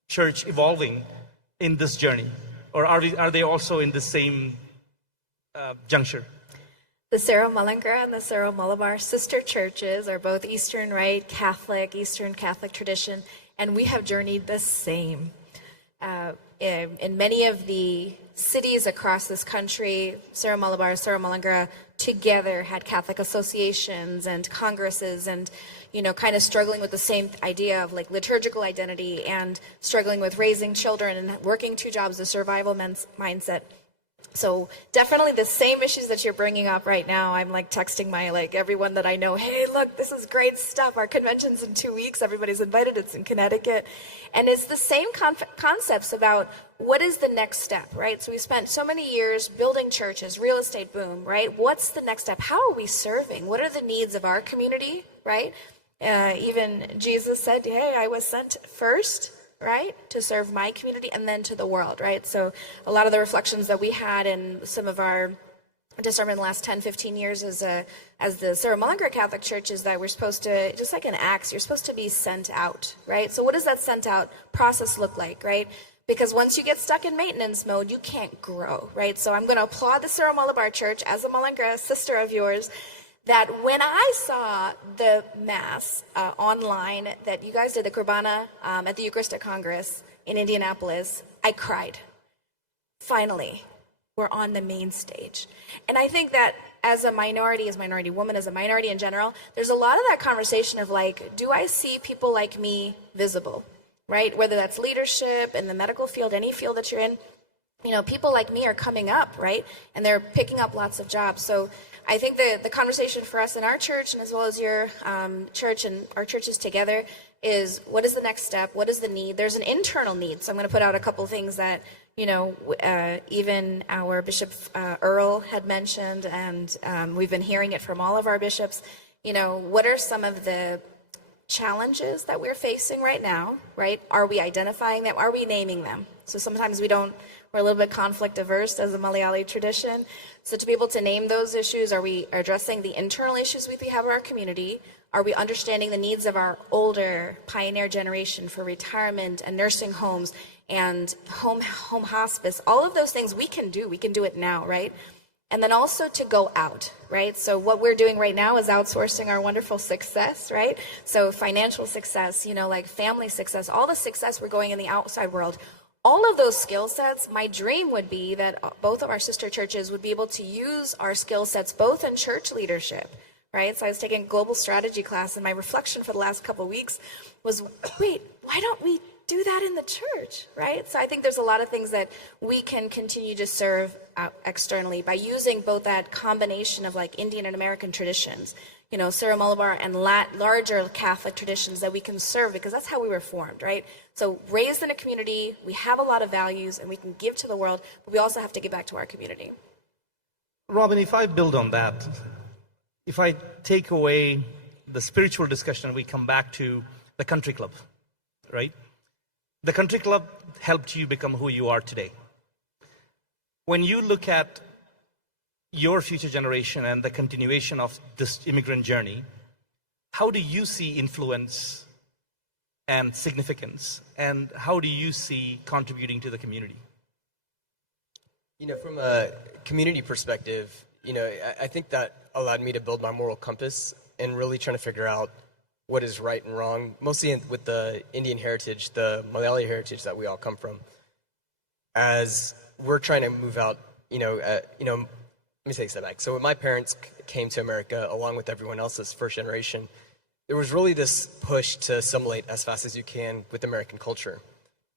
church evolving in this journey? Or are they also in the same juncture? The Syro-Malabar and the Syro-Malabar sister churches are both Eastern Rite Catholic, Eastern Catholic tradition, and we have journeyed the same. In many of the cities across this country, Syro-Malabar, Syro-Malabar together had Catholic associations and congresses and, kind of struggling with the same idea of like liturgical identity and struggling with raising children and working two jobs, the survival mindset. So definitely the same issues that you're bringing up right now. I'm like texting everyone that I know, hey, look, this is great stuff. Our convention's in 2 weeks. Everybody's invited. It's in Connecticut. And it's the same concepts about what is the next step, right? So we spent so many years building churches, real estate boom, right? What's the next step? How are we serving? What are the needs of our community, right? Even Jesus said, hey, I was sent first, right, to serve my community and then to the world, right? So a lot of the reflections that we had in some of our discernment in the last 10, 15 years as the Syro-Malabar Catholic Church is that we're supposed to, just like in Acts, you're supposed to be sent out, right? So what does that sent out process look like, right? Because once you get stuck in maintenance mode, you can't grow, right? So I'm going to applaud the Syro-Malabar Church as a Malankara sister of yours, that when I saw the Mass online that you guys did, the Qurbana at the Eucharistic Congress in Indianapolis, I cried. Finally, we're on the main stage. And I think that as a minority woman, as a minority in general, there's a lot of that conversation of like, do I see people like me visible, right? Whether that's leadership, in the medical field, any field that you're in, people like me are coming up, right? And they're picking up lots of jobs. So I think the conversation for us in our church, and as well as your church and our churches together, is what is the next step? What is the need? There's an internal need. So I'm going to put out a couple of things that, even our Bishop Earl had mentioned, and we've been hearing it from all of our bishops. What are some of the challenges that we're facing right now, right? Are we identifying them? Are we naming them? So sometimes we're a little bit conflict averse as a Malayali tradition. So to be able to name those issues, are we addressing the internal issues we have in our community? Are we understanding the needs of our older pioneer generation for retirement and nursing homes and home hospice? All of those things we can do it now, right? And then also to go out, right? So what we're doing right now is outsourcing our wonderful success, right? So financial success, like family success, all the success we're going in the outside world. All of those skill sets, my dream would be that both of our sister churches would be able to use our skill sets both in church leadership, right? So I was taking a global strategy class, and my reflection for the last couple of weeks was, wait, why don't we do that in the church, right? So I think there's a lot of things that we can continue to serve externally by using both that combination of like Indian and American traditions, Syro-Malabar and larger Catholic traditions that we can serve, because that's how we were formed, right? So raised in a community, we have a lot of values and we can give to the world, but we also have to give back to our community. Robin, if I build on that, if I take away the spiritual discussion, we come back to the country club, right? The country club helped you become who you are today. When you look at your future generation and the continuation of this immigrant journey, how do you see influence and significance, and how do you see contributing to the community? From a community perspective, I think that allowed me to build my moral compass and really trying to figure out what is right and wrong, mostly with the Indian heritage, the Malayali heritage that we all come from. As we're trying to move out, let me take a step back. So when my parents came to America, along with everyone else's first generation, there was really this push to assimilate as fast as you can with American culture.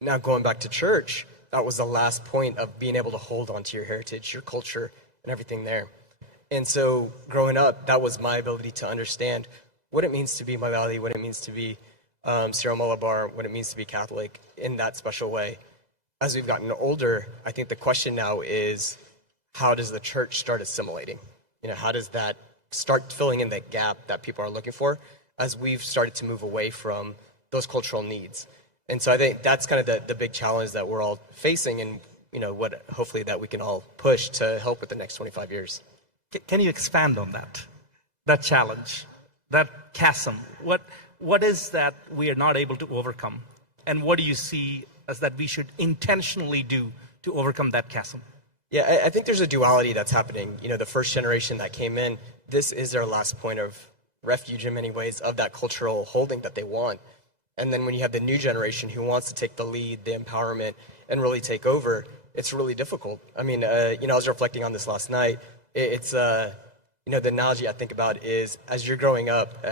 Now going back to church, that was the last point of being able to hold on to your heritage, your culture, and everything there. And so growing up, that was my ability to understand what it means to be Malayali, what it means to be Syro-Malabar, what it means to be Catholic in that special way. As we've gotten older, I think the question now is, how does the church start assimilating? How does that start filling in that gap that people are looking for as we've started to move away from those cultural needs? And so I think that's kind of the big challenge that we're all facing, and what hopefully that we can all push to help with the next 25 years. Can you expand on that challenge, that chasm? What is that we are not able to overcome? And what do you see as that we should intentionally do to overcome that chasm? Yeah, I think there's a duality that's happening. The first generation that came in, this is their last point of refuge in many ways of that cultural holding that they want. And then when you have the new generation who wants to take the lead, the empowerment, and really take over, it's really difficult. I mean, I was reflecting on this last night. It's, the analogy I think about is as you're growing up,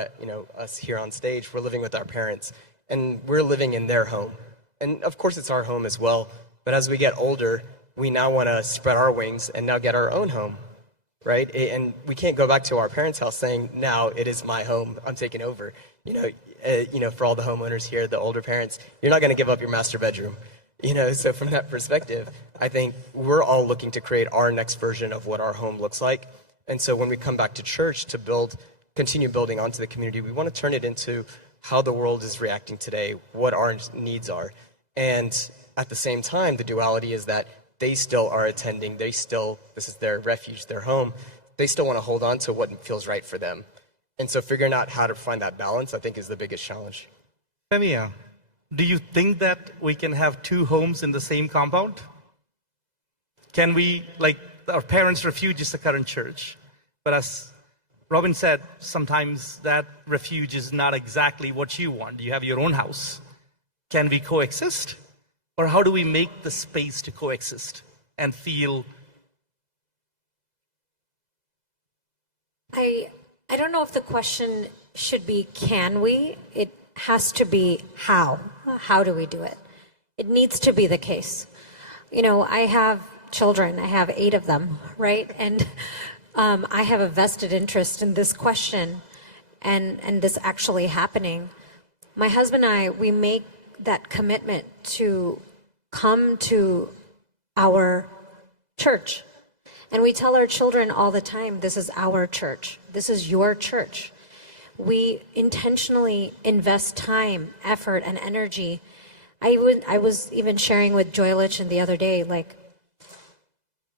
us here on stage, we're living with our parents, and we're living in their home. And of course, it's our home as well. But as we get older, we now want to spread our wings and now get our own home, right? And we can't go back to our parents' house saying, now it is my home, I'm taking over. For all the homeowners here, the older parents, you're not going to give up your master bedroom. So from that perspective, I think we're all looking to create our next version of what our home looks like. And so when we come back to church to continue building onto the community, we want to turn it into how the world is reacting today, what our needs are. And at the same time, the duality is that they still are attending, this is their refuge, their home. They still want to hold on to what feels right for them. And so figuring out how to find that balance, I think, is the biggest challenge. Femia, do you think that we can have two homes in the same compound? Can we, our parents' refuge is the current church, but as Robin said, sometimes that refuge is not exactly what you want. You have your own house. Can we coexist? Or how do we make the space to coexist and feel? I don't know if the question should be, can we? It has to be how. How do we do it? It needs to be the case. I have children. I have 8 of them, right? And I have a vested interest in this question and this actually happening. My husband and I, we make that commitment to come to our church. And we tell our children all the time, this is our church. This is your church. We intentionally invest time, effort, and energy. I was even sharing with Joy Lichen the other day,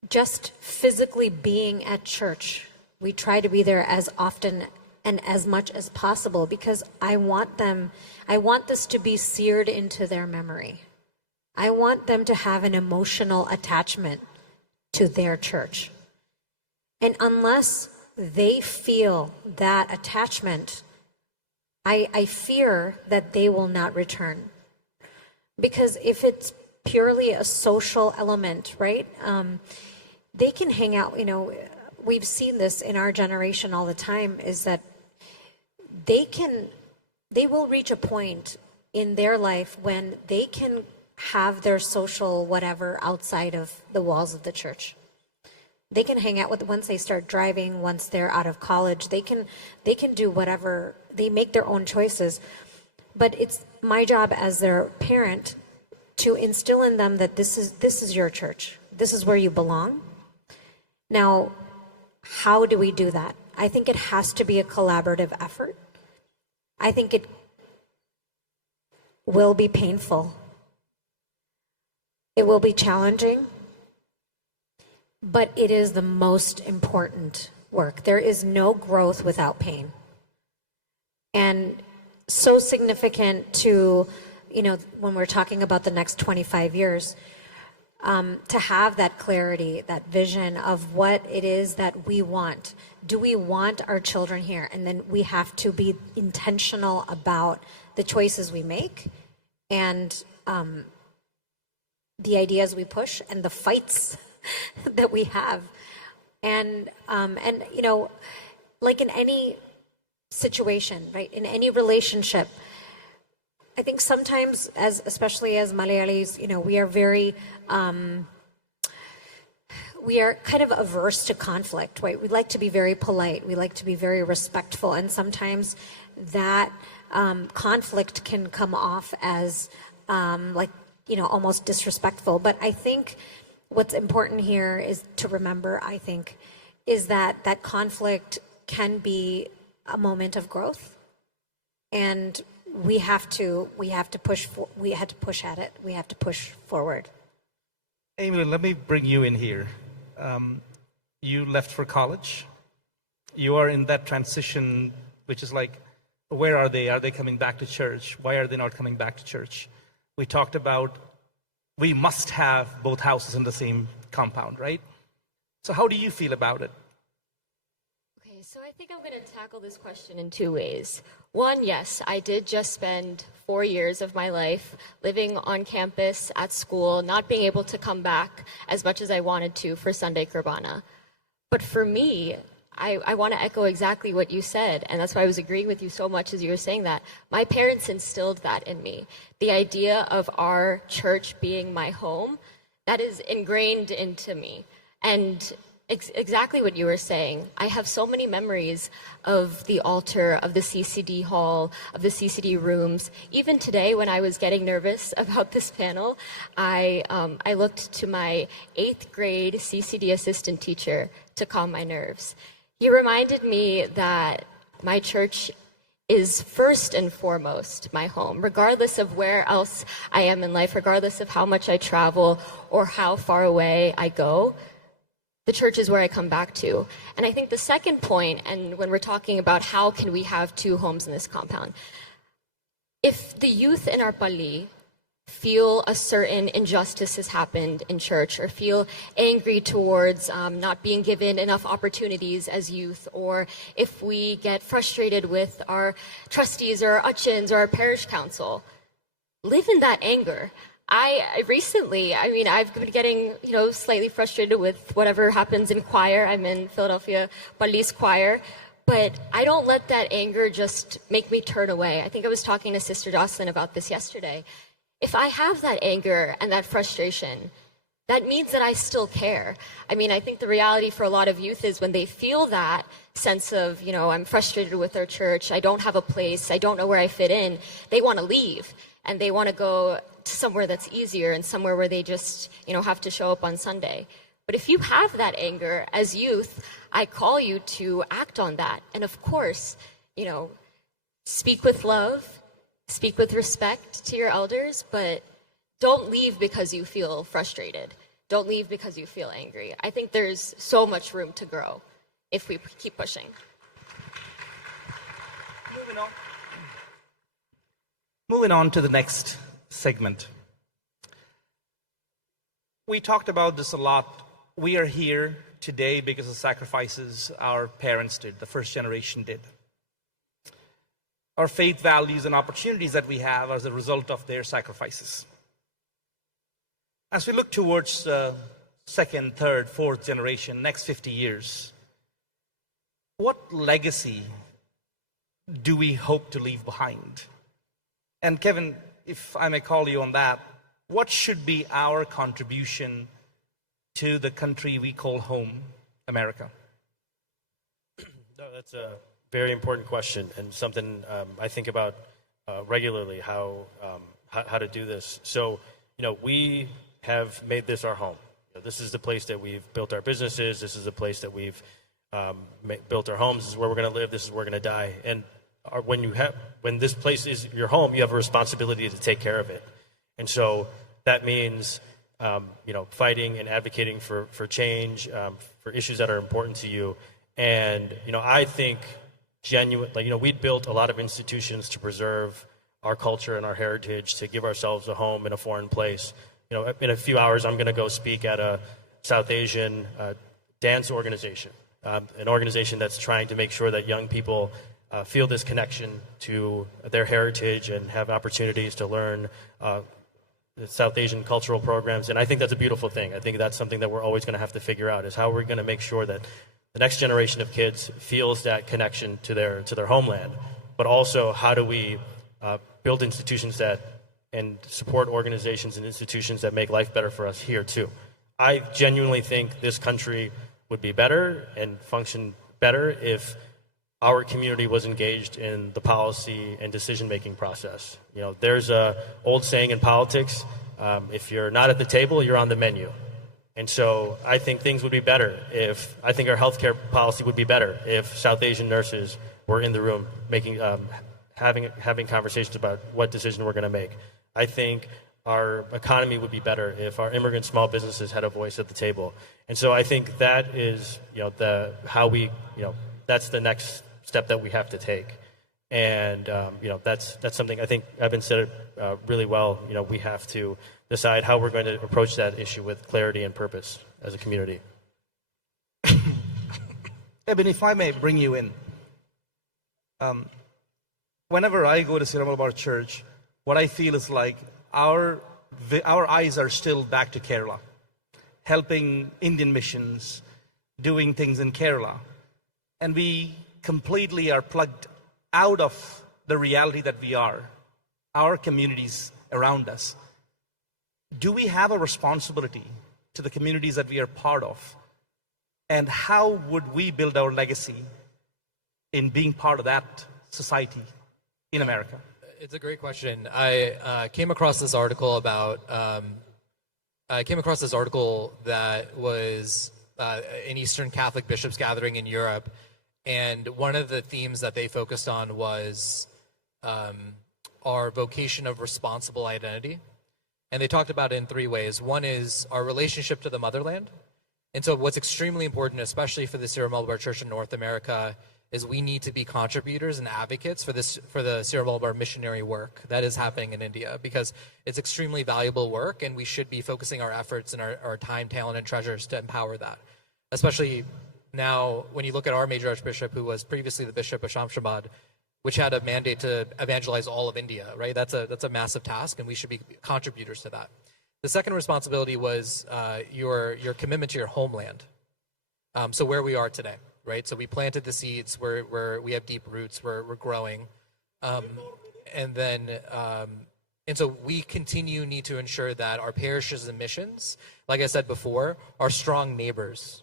just physically being at church. We try to be there as often and as much as possible because I want this to be seared into their memory. I want them to have an emotional attachment to their church. And unless they feel that attachment, I fear that they will not return. Because if it's purely a social element, right, they can hang out, we've seen this in our generation all the time, is that they will reach a point in their life when they can have their social whatever outside of the walls of the church. They can hang out with, once they start driving, once they're out of college, they can do whatever, they make their own choices. But it's my job as their parent to instill in them that this is your church. This is where you belong. Now, how do we do that? I think it has to be a collaborative effort. I think it will be painful. It will be challenging, but it is the most important work. There is no growth without pain. And so significant to, when we're talking about the next 25 years, to have that clarity, that vision of what it is that we want. Do we want our children here? And then we have to be intentional about the choices we make and the ideas we push and the fights that we have. And you know, like in any situation, right, in any relationship, I think sometimes, especially as Malayalis, you know, we are very, we are kind of averse to conflict, right? We like to be very polite. We like to be very respectful. And sometimes that conflict can come off as like, you know, almost disrespectful. But I think what's important here is to remember, I think, is that that conflict can be a moment of growth. And we had to push at it. We have to push forward. Amy, let me bring you in here. You left for college. You are in that transition, which is like, where are they? Are they coming back to church? Why are they not coming back to church? We talked about we must have both houses in the same compound, right? So how do you feel about it? Okay, so I think I'm going to tackle this question in two ways. One, yes, I did just spend 4 years of my life living on campus at school, not being able to come back as much as I wanted to for Sunday Qurbana. But for me, I want to echo exactly what you said, and that's why I was agreeing with you so much as you were saying that. My parents instilled that in me. The idea of our church being my home, that is ingrained into me. And exactly what you were saying. I have so many memories of the altar, of the CCD hall, of the CCD rooms. Even today, when I was getting nervous about this panel, I looked to my 8th grade CCD assistant teacher to calm my nerves. He reminded me that my church is first and foremost my home, regardless of where else I am in life, regardless of how much I travel or how far away I go. The church is where I come back to. And I think the second point, and when we're talking about how can we have two homes in this compound, if the youth in our pali feel a certain injustice has happened in church or feel angry towards not being given enough opportunities as youth, or if we get frustrated with our trustees or our uchins or our parish council, live in that anger. I've been getting, slightly frustrated with whatever happens in choir. I'm in Philadelphia Police Choir, but I don't let that anger just make me turn away. I think I was talking to Sister Jocelyn about this yesterday. If I have that anger and that frustration, that means that I still care. I think the reality for a lot of youth is when they feel that sense of, I'm frustrated with our church, I don't have a place, I don't know where I fit in, they want to leave. And they want to go to somewhere that's easier and somewhere where they just, have to show up on Sunday. But if you have that anger as youth, I call you to act on that. And of course, speak with love, speak with respect to your elders, but don't leave because you feel frustrated. Don't leave because you feel angry. I think there's so much room to grow if we keep pushing. Moving on to the next segment. We talked about this a lot. We are here today because of sacrifices our parents did, the first generation did. Our faith values and opportunities that we have as a result of their sacrifices. As we look towards the second, third, fourth generation, next 50 years, what legacy do we hope to leave behind? And Kevin, if I may call you on that, what should be our contribution to the country we call home, America? No, that's a very important question and something I think about regularly, how to do this. So, we have made this our home. This is the place that we've built our businesses. This is the place that we've built our homes. This is where we're going to live. This is where we're going to die. And when this place is your home, you have a responsibility to take care of it. And so that means, fighting and advocating for change, for issues that are important to you. And, I think we built a lot of institutions to preserve our culture and our heritage, to give ourselves a home in a foreign place. in a few hours, I'm going to go speak at a South Asian dance organization, an organization that's trying to make sure that young people feel this connection to their heritage and have opportunities to learn the South Asian cultural programs. And I think that's a beautiful thing. I think that's something that we're always going to have to figure out, is how we're going to make sure that the next generation of kids feels that connection to their homeland. But also, how do we build institutions and support organizations and institutions that make life better for us here too. I genuinely think this country would be better and function better if our community was engaged in the policy and decision-making process. There's a old saying in politics, if you're not at the table, you're on the menu. And so I think things would be better I think our healthcare policy would be better if South Asian nurses were in the room having conversations about what decision we're going to make. I think our economy would be better if our immigrant small businesses had a voice at the table. And so I think that is, that's the next step that we have to take. And, that's something I think Eben said it really well. We have to decide how we're going to approach that issue with clarity and purpose as a community. Eben, if I may bring you in. Whenever I go to Syro-Malabar Church, what I feel is like our eyes are still back to Kerala, helping Indian missions, doing things in Kerala. And we completely are plugged out of the reality that we are, our communities around us. Do we have a responsibility to the communities that we are part of? And how would we build our legacy in being part of that society in America? It's a great question. I came across this article that was an Eastern Catholic bishops gathering in Europe, and one of the themes that they focused on was our vocation of responsible identity. And they talked about it in three ways. One is our relationship to the motherland. And so what's extremely important, especially for the Syro-Malabar Church in North America, is we need to be contributors and advocates for the Syro-Malabar missionary work that is happening in India, because it's extremely valuable work, and we should be focusing our efforts and our time, talent, and treasures to empower that. Especially now, when you look at our major archbishop, who was previously the bishop of Shamshabad, which had a mandate to evangelize all of India, right? That's a massive task, and we should be contributors to that. The second responsibility was your commitment to your homeland. So where we are today. Right, so we planted the seeds. We have deep roots. We're growing, and so we need to ensure that our parishes and missions, like I said before, are strong neighbors,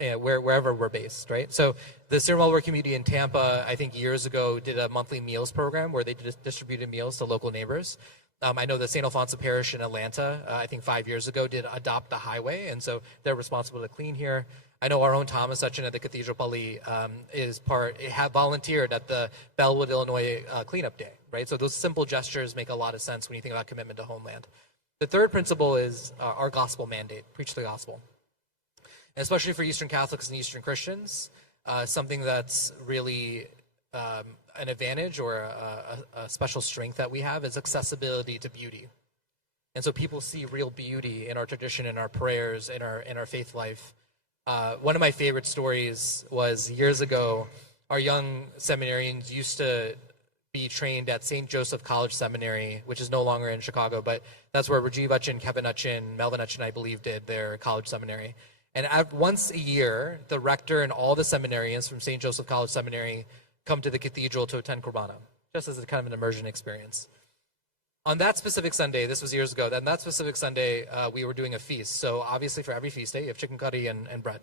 wherever we're based. Right, so the Syro-Malabar community in Tampa, I think years ago, did a monthly meals program where they distributed meals to local neighbors. I know the St. Alfonso Parish in Atlanta, I think 5 years ago, did adopt the highway, and so they're responsible to clean here. I know our own Thomas Hutchin at the Cathedral Pali volunteered at the Bellwood, Illinois cleanup day, right? So those simple gestures make a lot of sense when you think about commitment to homeland. The third principle is our gospel mandate, preach the gospel. And especially for Eastern Catholics and Eastern Christians, something that's really an advantage or a special strength that we have is accessibility to beauty. And so people see real beauty in our tradition, in our prayers, in our faith life. One of my favorite stories was years ago, our young seminarians used to be trained at St. Joseph College Seminary, which is no longer in Chicago, but that's where Rajiv Hutchin, Kevin Hutchin, Melvin Hutchin, I believe, did their college seminary. And once a year, the rector and all the seminarians from St. Joseph College Seminary come to the cathedral to attend Qurbana, just as a kind of an immersion experience. On that specific Sunday, this was years ago, on that specific Sunday, we were doing a feast. So obviously for every feast day, you have chicken curry and bread.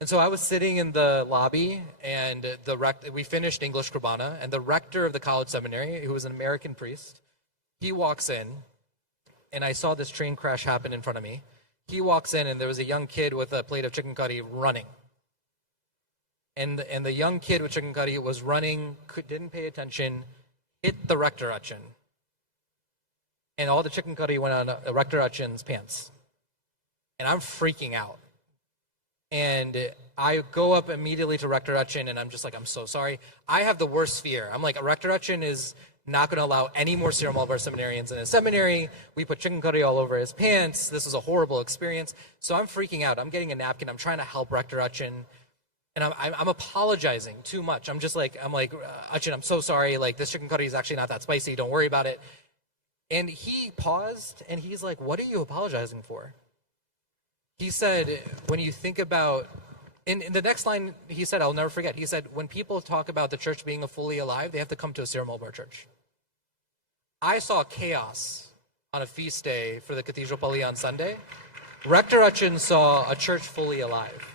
And so I was sitting in the lobby, and we finished English Qurbana, and the rector of the college seminary, who was an American priest, he walks in, and I saw this train crash happen in front of me. He walks in, and there was a young kid with a plate of chicken curry running. And the young kid with chicken curry was running, didn't pay attention, hit the rector Hutchin. And all the chicken curry went on Rector Hutchin's pants. And I'm freaking out. And I go up immediately to Rector Hutchin, and I'm just like, I'm so sorry. I have the worst fear. I'm like, Rector Hutchin is not going to allow any more Syro-Malabar seminarians in his seminary. We put chicken curry all over his pants. This was a horrible experience. So I'm freaking out. I'm getting a napkin. I'm trying to help Rector Achin. And I'm apologizing too much. I'm like, Achin, I'm so sorry. Like, this chicken curry is actually not that spicy. Don't worry about it. And he paused, and he's like, what are you apologizing for? He said, when you think about, in the next line, he said, I'll never forget, he said, when people talk about the church being fully alive, they have to come to a Syro-Malabar church. I saw chaos on a feast day for the Cathedral Pali on Sunday. Rector Achin saw a church fully alive.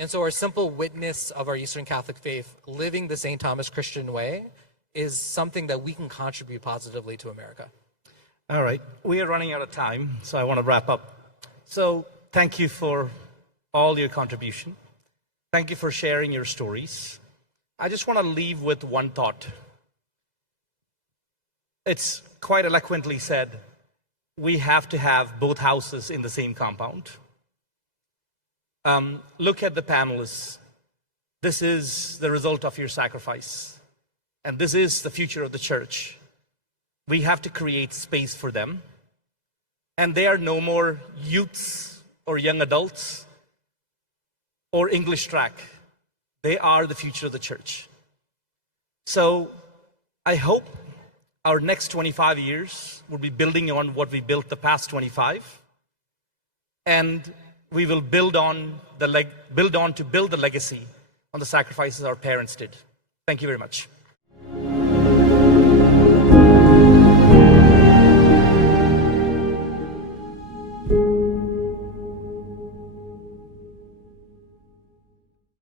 And so our simple witness of our Eastern Catholic faith, living the St. Thomas Christian way, is something that we can contribute positively to America. All right, we are running out of time, so I want to wrap up. So thank you for all your contribution. Thank you for sharing your stories. I just want to leave with one thought. It's quite eloquently said, we have to have both houses in the same compound. Look at the panelists. This is the result of your sacrifice. And this is the future of the church. We have to create space for them. And they are no more youths or young adults or English track. They are the future of the church. So I hope our next 25 years will be building on what we built the past 25. And we will build on to build the legacy on the sacrifices our parents did. Thank you very much.